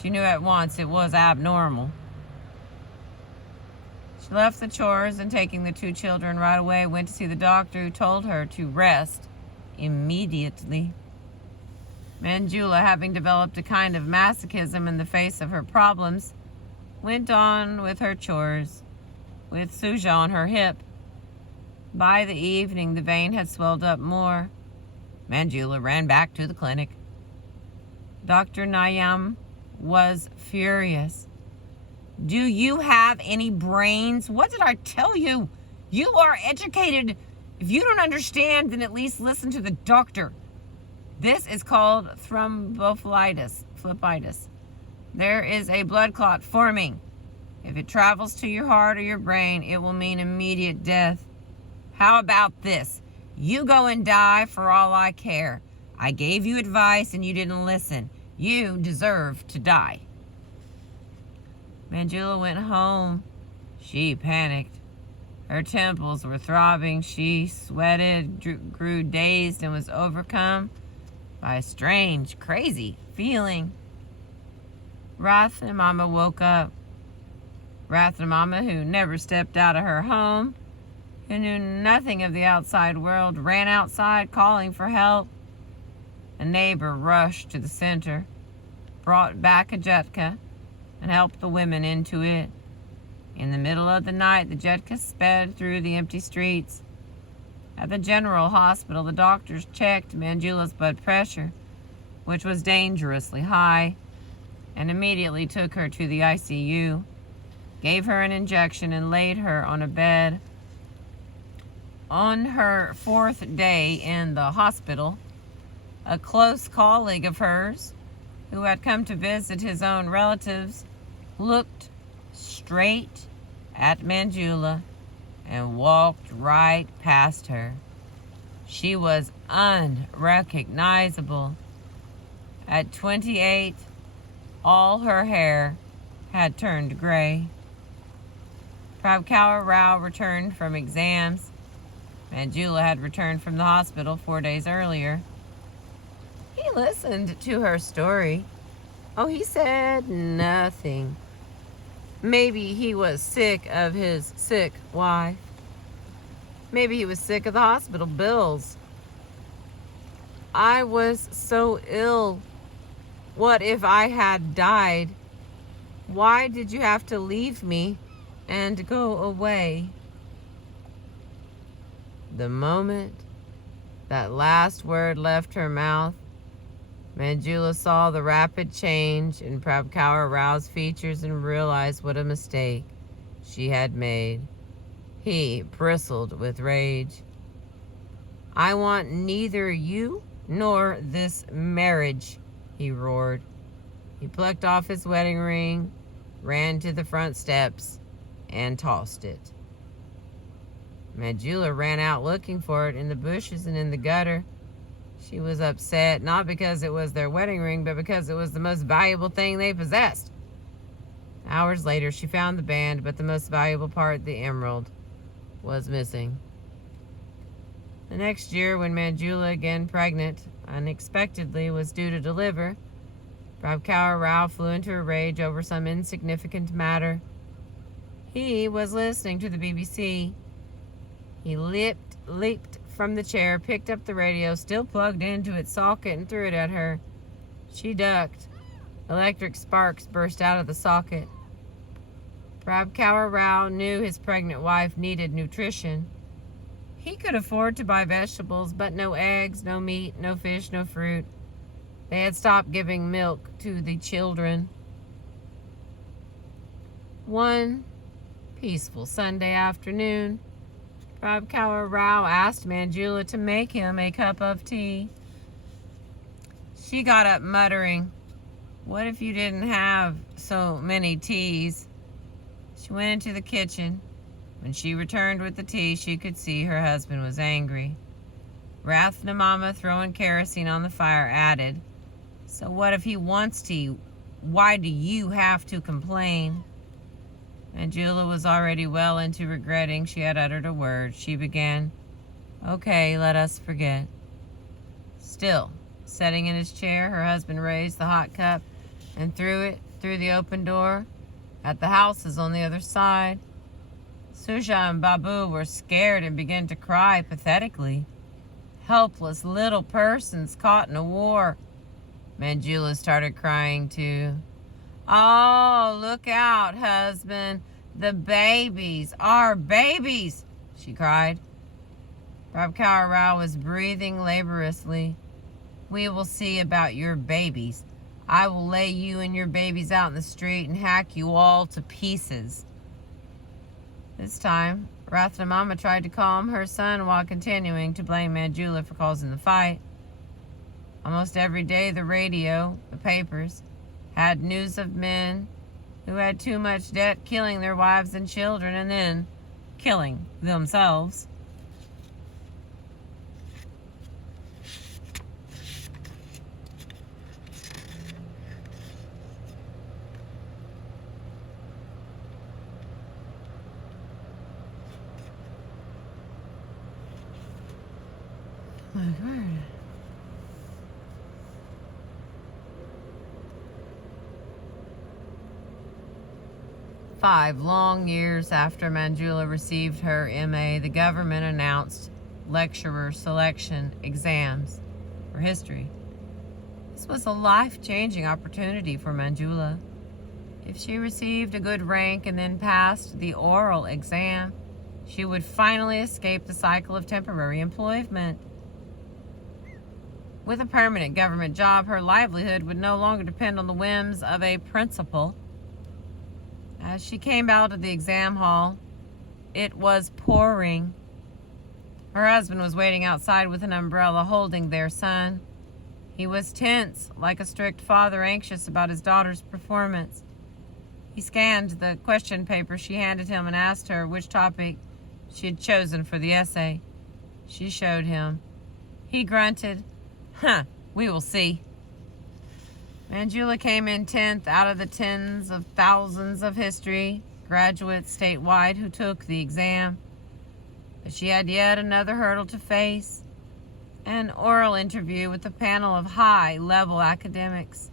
She knew at once it was abnormal. She left the chores and, taking the 2 children right away, went to see the doctor, who told her to rest immediately. Manjula, having developed a kind of masochism in the face of her problems, went on with her chores, with Suja on her hip. By the evening, the vein had swelled up more. Manjula ran back to the clinic. Dr. Nayam was furious. Do you have any brains? What did I tell you? You are educated. If you don't understand, then at least listen to the doctor. This is called thrombophlebitis. There is a blood clot forming. If it travels to your heart or your brain, it will mean immediate death. How about this? You go and die for all I care. I gave you advice and you didn't listen. You deserve to die. Manjula went home. She panicked. Her temples were throbbing. She sweated, grew dazed, and was overcome by a strange, crazy feeling. Rathnamama woke up. Rathnamama, who never stepped out of her home, who knew nothing of the outside world, ran outside calling for help. A neighbor rushed to the center, brought back a jetka, and helped the women into it. In the middle of the night, the jetka sped through the empty streets. At the general hospital, the doctors checked Manjula's blood pressure, which was dangerously high, and immediately took her to the ICU, gave her an injection, and laid her on a bed. On her 4th day in the hospital, a close colleague of hers, who had come to visit his own relatives, looked straight at Manjula and walked right past her. She was unrecognizable. At 28, all her hair had turned gray. Prabhakar Rao returned from exams. Manjula had returned from the hospital 4 days earlier. He listened to her story. Oh, he said nothing. Maybe he was sick of his sick wife. Maybe he was sick of the hospital bills. I was so ill. What if I had died? Why did you have to leave me and go away? The moment that last word left her mouth, Manjula saw the rapid change in Prabhakar Rao's features and realized what a mistake she had made. He bristled with rage. I want neither you nor this marriage, he roared. He plucked off his wedding ring, ran to the front steps, and tossed it. Manjula ran out looking for it in the bushes and in the gutter. She was upset, not because it was their wedding ring, but because it was the most valuable thing they possessed. Hours later, she found the band, but the most valuable part, the emerald, was missing. The next year, when Manjula, again pregnant, unexpectedly was due to deliver, Prabhakar Rao flew into a rage over some insignificant matter. He was listening to the BBC. He leaped from the chair, picked up the radio, still plugged into its socket, and threw it at her. She ducked. Electric sparks burst out of the socket. Prabhakar Rao knew his pregnant wife needed nutrition. He could afford to buy vegetables, but no eggs, no meat, no fish, no fruit. They had stopped giving milk to the children. One peaceful Sunday afternoon, Prabhakar Rao asked Manjula to make him a cup of tea. She got up muttering, "What if you didn't have so many teas?" She went into the kitchen. When she returned with the tea, she could see her husband was angry. Rathna Mama, throwing kerosene on the fire, added, "So what if he wants tea? Why do you have to complain?" Manjula was already well into regretting she had uttered a word. She began, "Okay, let us forget." Still, sitting in his chair, her husband raised the hot cup and threw it through the open door at the houses on the other side. Suja and Babu were scared and began to cry pathetically. Helpless little persons caught in a war. Manjula started crying too. "Oh, look out, husband. The babies, our babies," she cried. Prabhakar Rao was breathing laboriously. "We will see about your babies. I will lay you and your babies out in the street and hack you all to pieces." This time, Rathna Mama tried to calm her son while continuing to blame Manjula for causing the fight. Almost every day, the radio, the papers, had news of men who had too much debt killing their wives and children and then killing themselves. My word. 5 long years after Manjula received her MA, the government announced lecturer selection exams for history. This was a life-changing opportunity for Manjula. If she received a good rank and then passed the oral exam, she would finally escape the cycle of temporary employment. With a permanent government job, her livelihood would no longer depend on the whims of a principal. As she came out of the exam hall, it was pouring. Her husband was waiting outside with an umbrella, holding their son. He was tense, like a strict father, anxious about his daughter's performance. He scanned the question paper she handed him and asked her which topic she had chosen for the essay. She showed him. He grunted, "We will see." Manjula came in 10th out of the tens of thousands of history graduates statewide who took the exam. But she had yet another hurdle to face, an oral interview with a panel of high-level academics.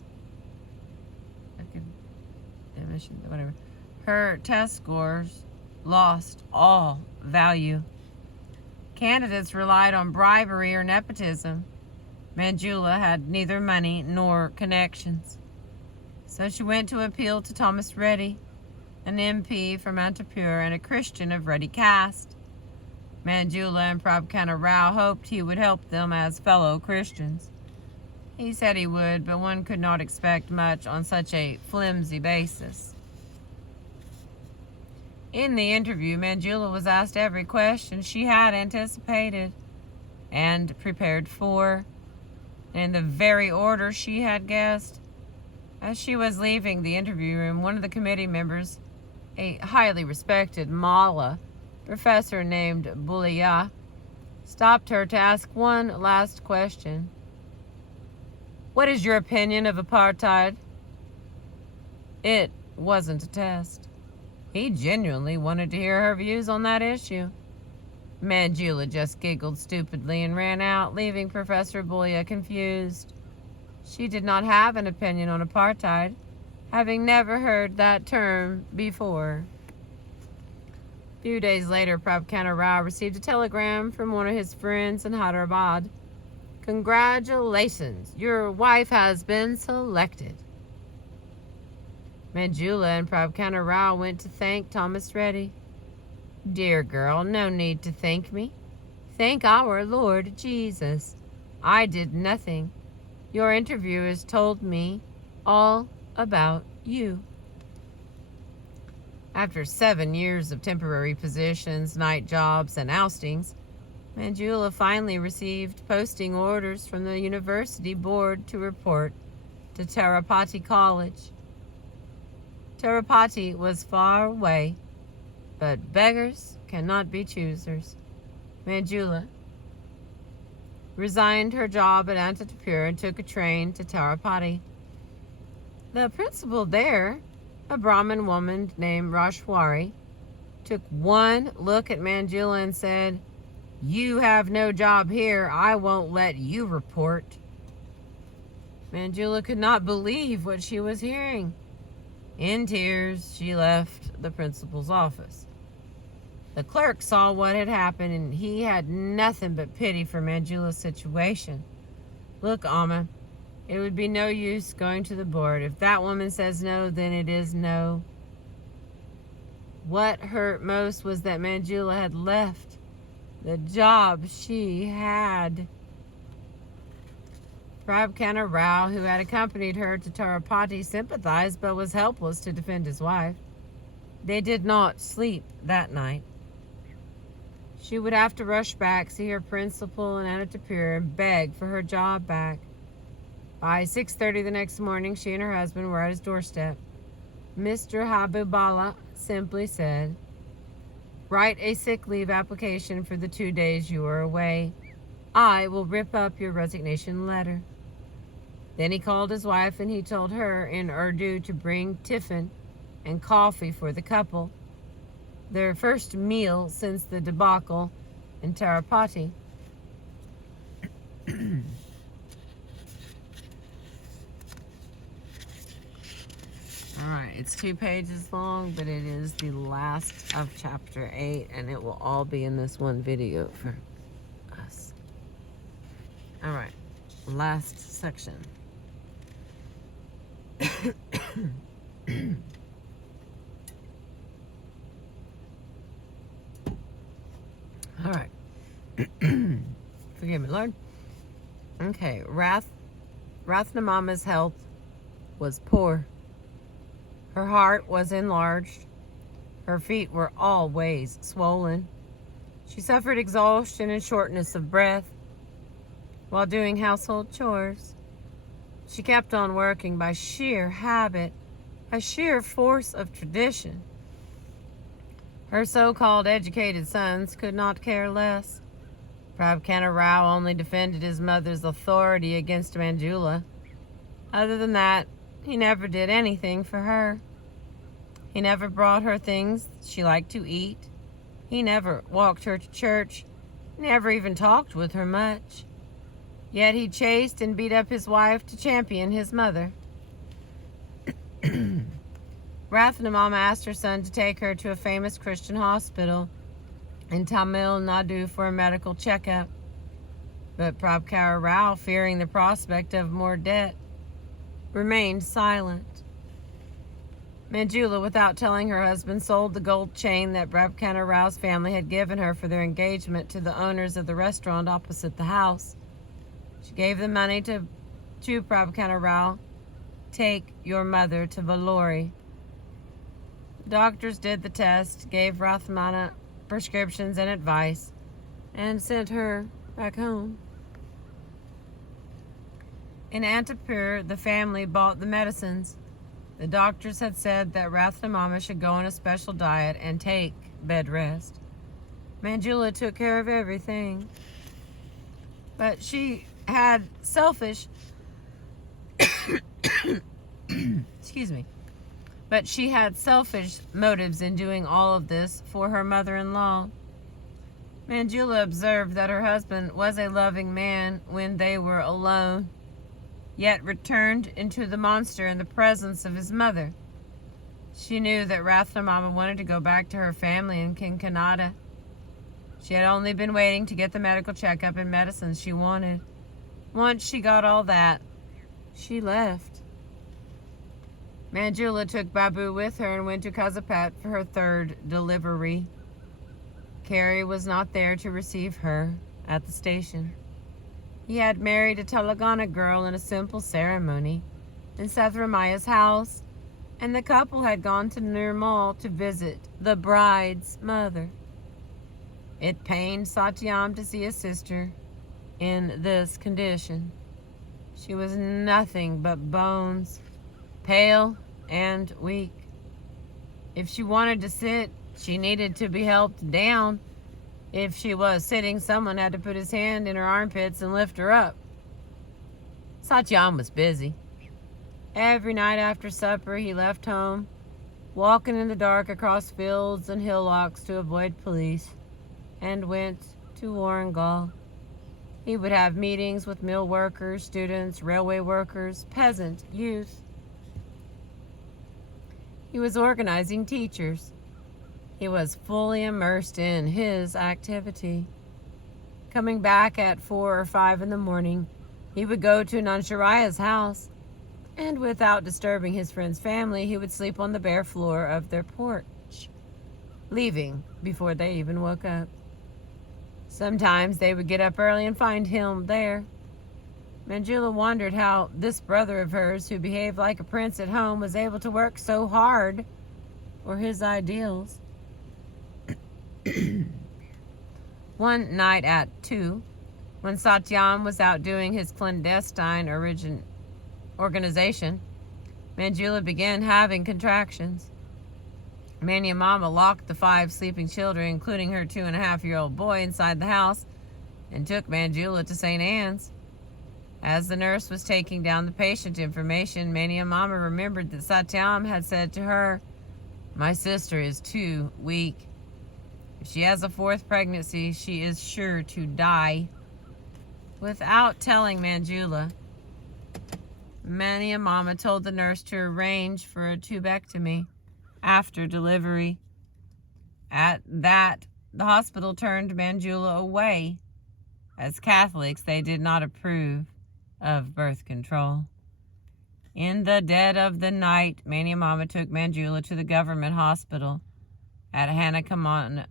Her test scores lost all value. Candidates relied on bribery or nepotism. Manjula had neither money nor connections. So she went to appeal to Thomas Reddy, an MP from Antapur and a Christian of Reddy caste. Manjula and Prabhakar Rao hoped he would help them as fellow Christians. He said he would, but one could not expect much on such a flimsy basis. In the interview, Manjula was asked every question she had anticipated and prepared for, in the very order she had guessed. As she was leaving the interview room, one of the committee members, a highly respected Mala professor named Bulia, stopped her to ask one last question. "What is your opinion of apartheid?" "It wasn't a test. He genuinely wanted to hear her views on that issue. Manjula just giggled stupidly and ran out, leaving Professor Boulia confused. She did not have an opinion on apartheid, having never heard that term before. A few days later, Prabhakana Rao received a telegram from one of his friends in Hyderabad. "Congratulations, your wife has been selected." Manjula and Prabhakana Rao went to thank Thomas Reddy. "Dear girl, no need to thank me. Thank our Lord Jesus. I did nothing. Your interviewers told me all about you." After 7 years of temporary positions, night jobs, and oustings, Manjula finally received posting orders from the university board to report to Tirupati College. Tirupati was far away, but beggars cannot be choosers. Manjula resigned her job at Anantapur and took a train to Tirupati. The principal there, a Brahmin woman named Rashwari, took one look at Manjula and said, "You have no job here. I won't let you report." Manjula could not believe what she was hearing. In tears, she left the principal's office. The clerk saw what had happened, and he had nothing but pity for Manjula's situation. "Look, Amma, it would be no use going to the board. If that woman says no, then it is no." What hurt most was that Manjula had left the job she had. Prabhakana Rao, who had accompanied her to Tirupati, sympathized but was helpless to defend his wife. They did not sleep that night. She would have to rush back, see her principal in Anantapur, and beg for her job back. By 6:30 the next morning, she and her husband were at his doorstep. Mr. Habibullah simply said, "Write a sick leave application for the 2 days you are away. I will rip up your resignation letter." Then he called his wife and he told her in Urdu to bring tiffin and coffee for the couple, their first meal since the debacle in Tirupati. Alright, it's 2 pages long, but it is the last of chapter 8, and it will all be in this one video for us. Alright, last section. Alright. Forgive me, Lord. Okay, Rathnamama's health was poor. Her heart was enlarged. Her feet were always swollen. She suffered exhaustion and shortness of breath while doing household chores. She kept on working by sheer habit, by sheer force of tradition. Her so-called educated sons could not care less. Prabhakana Rao only defended his mother's authority against Manjula. Other than that, he never did anything for her. He never brought her things she liked to eat. He never walked her to church. Never even talked with her much. Yet he chased and beat up his wife to champion his mother. Rathnamama asked her son to take her to a famous Christian hospital in Tamil Nadu for a medical checkup. But Prabhakara Rao, fearing the prospect of more debt, remained silent. Manjula, without telling her husband, sold the gold chain that Prabhakara Rao's family had given her for their engagement to the owners of the restaurant opposite the house. She gave the money to Prabhakara Rao. "Take your mother to Vellore." Doctors did the test, gave Rathnamama prescriptions and advice, and sent her back home. In Anantapur, the family bought the medicines. The doctors had said that Rathnamama should go on a special diet and take bed rest. Manjula took care of everything. But she had selfish excuse me. But she had selfish motives in doing all of this for her mother-in-law. Manjula observed that her husband was a loving man when they were alone, yet returned into the monster in the presence of his mother. She knew that Rathnamama wanted to go back to her family in Kinkanada. She had only been waiting to get the medical checkup and medicines she wanted. Once she got all that, she left. Manjula took Babu with her and went to Kazapat for her third delivery. Carrie was not there to receive her at the station. He had married a Telangana girl in a simple ceremony in Sathramaya's house, and the couple had gone to Nirmal to visit the bride's mother. It pained Satyam to see his sister in this condition. She was nothing but bones, pale and weak. If she wanted to sit, she needed to be helped down. If she was sitting, someone had to put his hand in her armpits and lift her up. Satyam was busy. Every night after supper, he left home, walking in the dark across fields and hillocks to avoid police, and went to Warangal. He would have meetings with mill workers, students, railway workers, peasant youth. He was organizing teachers. He was fully immersed in his activity. Coming back at 4 or 5 in the morning, he would go to Nansharaya's house, and without disturbing his friend's family, he would sleep on the bare floor of their porch, leaving before they even woke up. Sometimes they would get up early and find him there. Manjula wondered how this brother of hers, who behaved like a prince at home, was able to work so hard for his ideals. One night at 2, when Satyam was out doing his clandestine organization, Manjula began having contractions. Mama locked the 5 sleeping children, including her 2.5-year-old boy, inside the house and took Manjula to St. Anne's. As the nurse was taking down the patient information, Mama remembered that Satyam had said to her, "My sister is too weak. If she has a 4th pregnancy, she is sure to die." Without telling Manjula, Mama told the nurse to arrange for a tubectomy after delivery. At that, the hospital turned Manjula away. As Catholics, they did not approve of birth control. In the dead of the night, Mama took Manjula to the government hospital at Hanamkonda,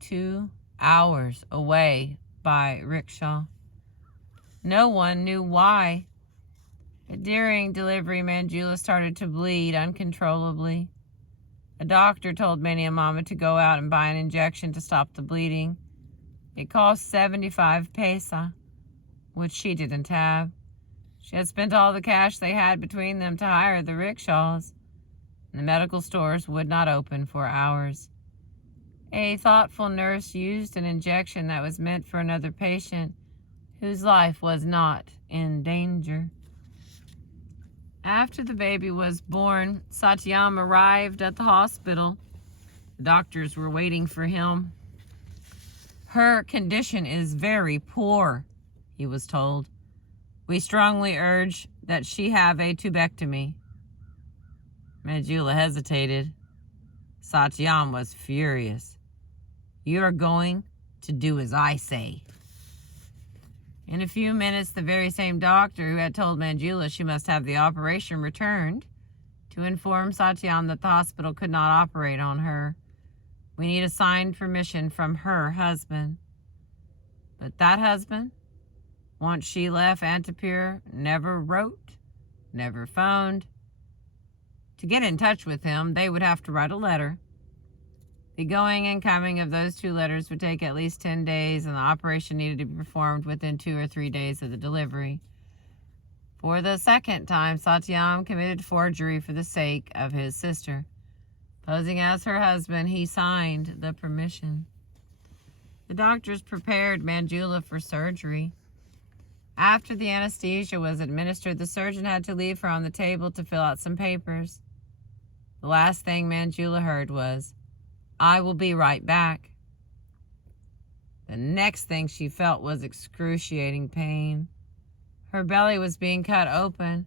2 hours away by rickshaw. No one knew why. During delivery, Manjula started to bleed uncontrollably. A doctor told Mama to go out and buy an injection to stop the bleeding. It cost 75 paisa, which she didn't have. She had spent all the cash they had between them to hire the rickshaws. The medical stores would not open for hours. A thoughtful nurse used an injection that was meant for another patient whose life was not in danger. After the baby was born, Satyam arrived at the hospital. The doctors were waiting for him. "Her condition is very poor," he was told. "We strongly urge that she have a tubectomy." Manjula hesitated. Satyam was furious. "You are going to do as I say." In a few minutes, the very same doctor who had told Manjula she must have the operation returned to inform Satyam that the hospital could not operate on her. "We need a signed permission from her husband." But that husband, once she left Antipur, never wrote, never phoned. To get in touch with him, they would have to write a letter. The going and coming of those 2 letters would take at least 10 days, and the operation needed to be performed within 2 or 3 days of the delivery. For the second time, Satyam committed forgery for the sake of his sister. Posing as her husband, he signed the permission. The doctors prepared Manjula for surgery. After the anesthesia was administered, the surgeon had to leave her on the table to fill out some papers. The last thing Manjula heard was, "I will be right back." The next thing she felt was excruciating pain. Her belly was being cut open.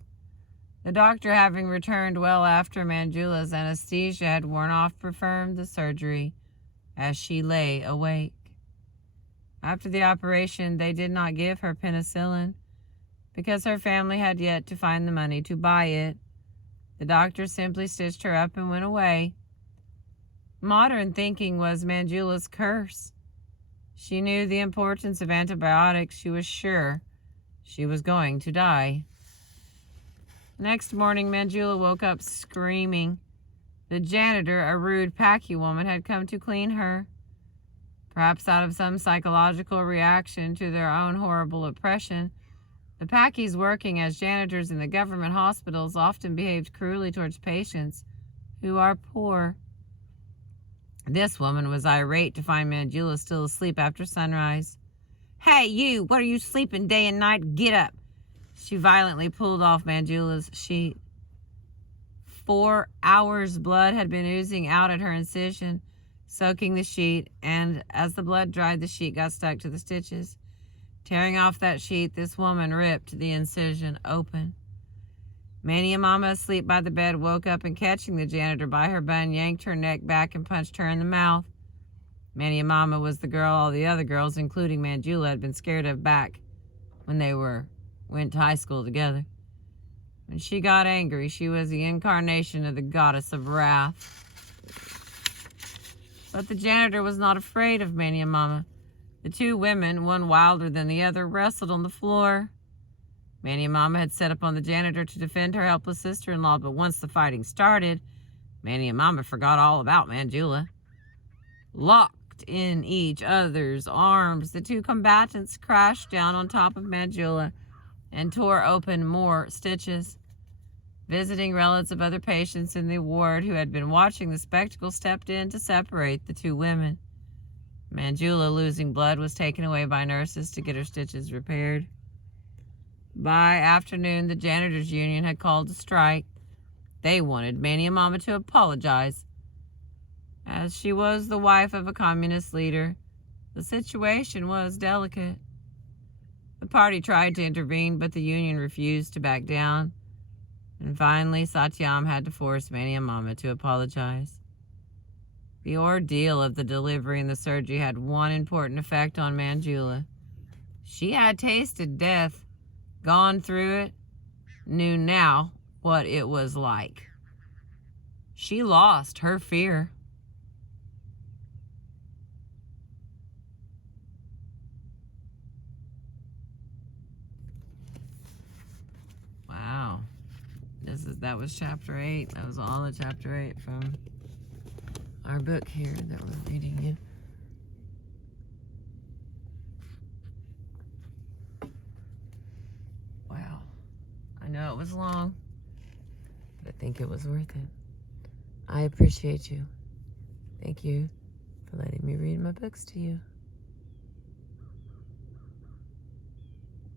The doctor, having returned well after Manjula's anesthesia had worn off, performed the surgery as she lay awake. After the operation, they did not give her penicillin because her family had yet to find the money to buy it. The doctor simply stitched her up and went away. Modern thinking was Manjula's curse. She knew the importance of antibiotics. She was sure she was going to die. Next morning, Manjula woke up screaming. The janitor, a rude Paki woman, had come to clean her. Perhaps out of some psychological reaction to their own horrible oppression, the Pakis working as janitors in the government hospitals often behaved cruelly towards patients who are poor. This woman was irate to find Manjula still asleep after sunrise. "Hey, you! What are you sleeping day and night? Get up!" She violently pulled off Manjula's sheet. 4 hours' blood had been oozing out at her incision, soaking the sheet, and as the blood dried, the sheet got stuck to the stitches. Tearing off that sheet, this woman ripped the incision open. Mania Mama, asleep by the bed, woke up and, catching the janitor by her bun, yanked her neck back and punched her in the mouth. Mania Mama was the girl all the other girls, including Manjula, had been scared of back when they went to high school together. When she got angry, she was the incarnation of the goddess of wrath. But the janitor was not afraid of Mania Mama. The two women, one wilder than the other, wrestled on the floor. Mania Mama had set upon the janitor to defend her helpless sister-in-law, but once the fighting started, Mania Mama forgot all about Manjula. Locked in each other's arms, the two combatants crashed down on top of Manjula and tore open more stitches. Visiting relatives of other patients in the ward who had been watching the spectacle stepped in to separate the two women. Manjula, losing blood, was taken away by nurses to get her stitches repaired. By afternoon, the janitors' union had called a strike. They wanted Mania Mama to apologize. As she was the wife of a communist leader, the situation was delicate. The party tried to intervene, but the union refused to back down. And finally, Satyam had to force Mania Mama to apologize. The ordeal of the delivery and the surgery had one important effect on Manjula. She had tasted death, gone through it, knew now what it was like. She lost her fear. Wow. That was chapter 8. That was all of chapter 8 from our book here that we're reading in. Wow. I know it was long, but I think it was worth it. I appreciate you. Thank you for letting me read my books to you.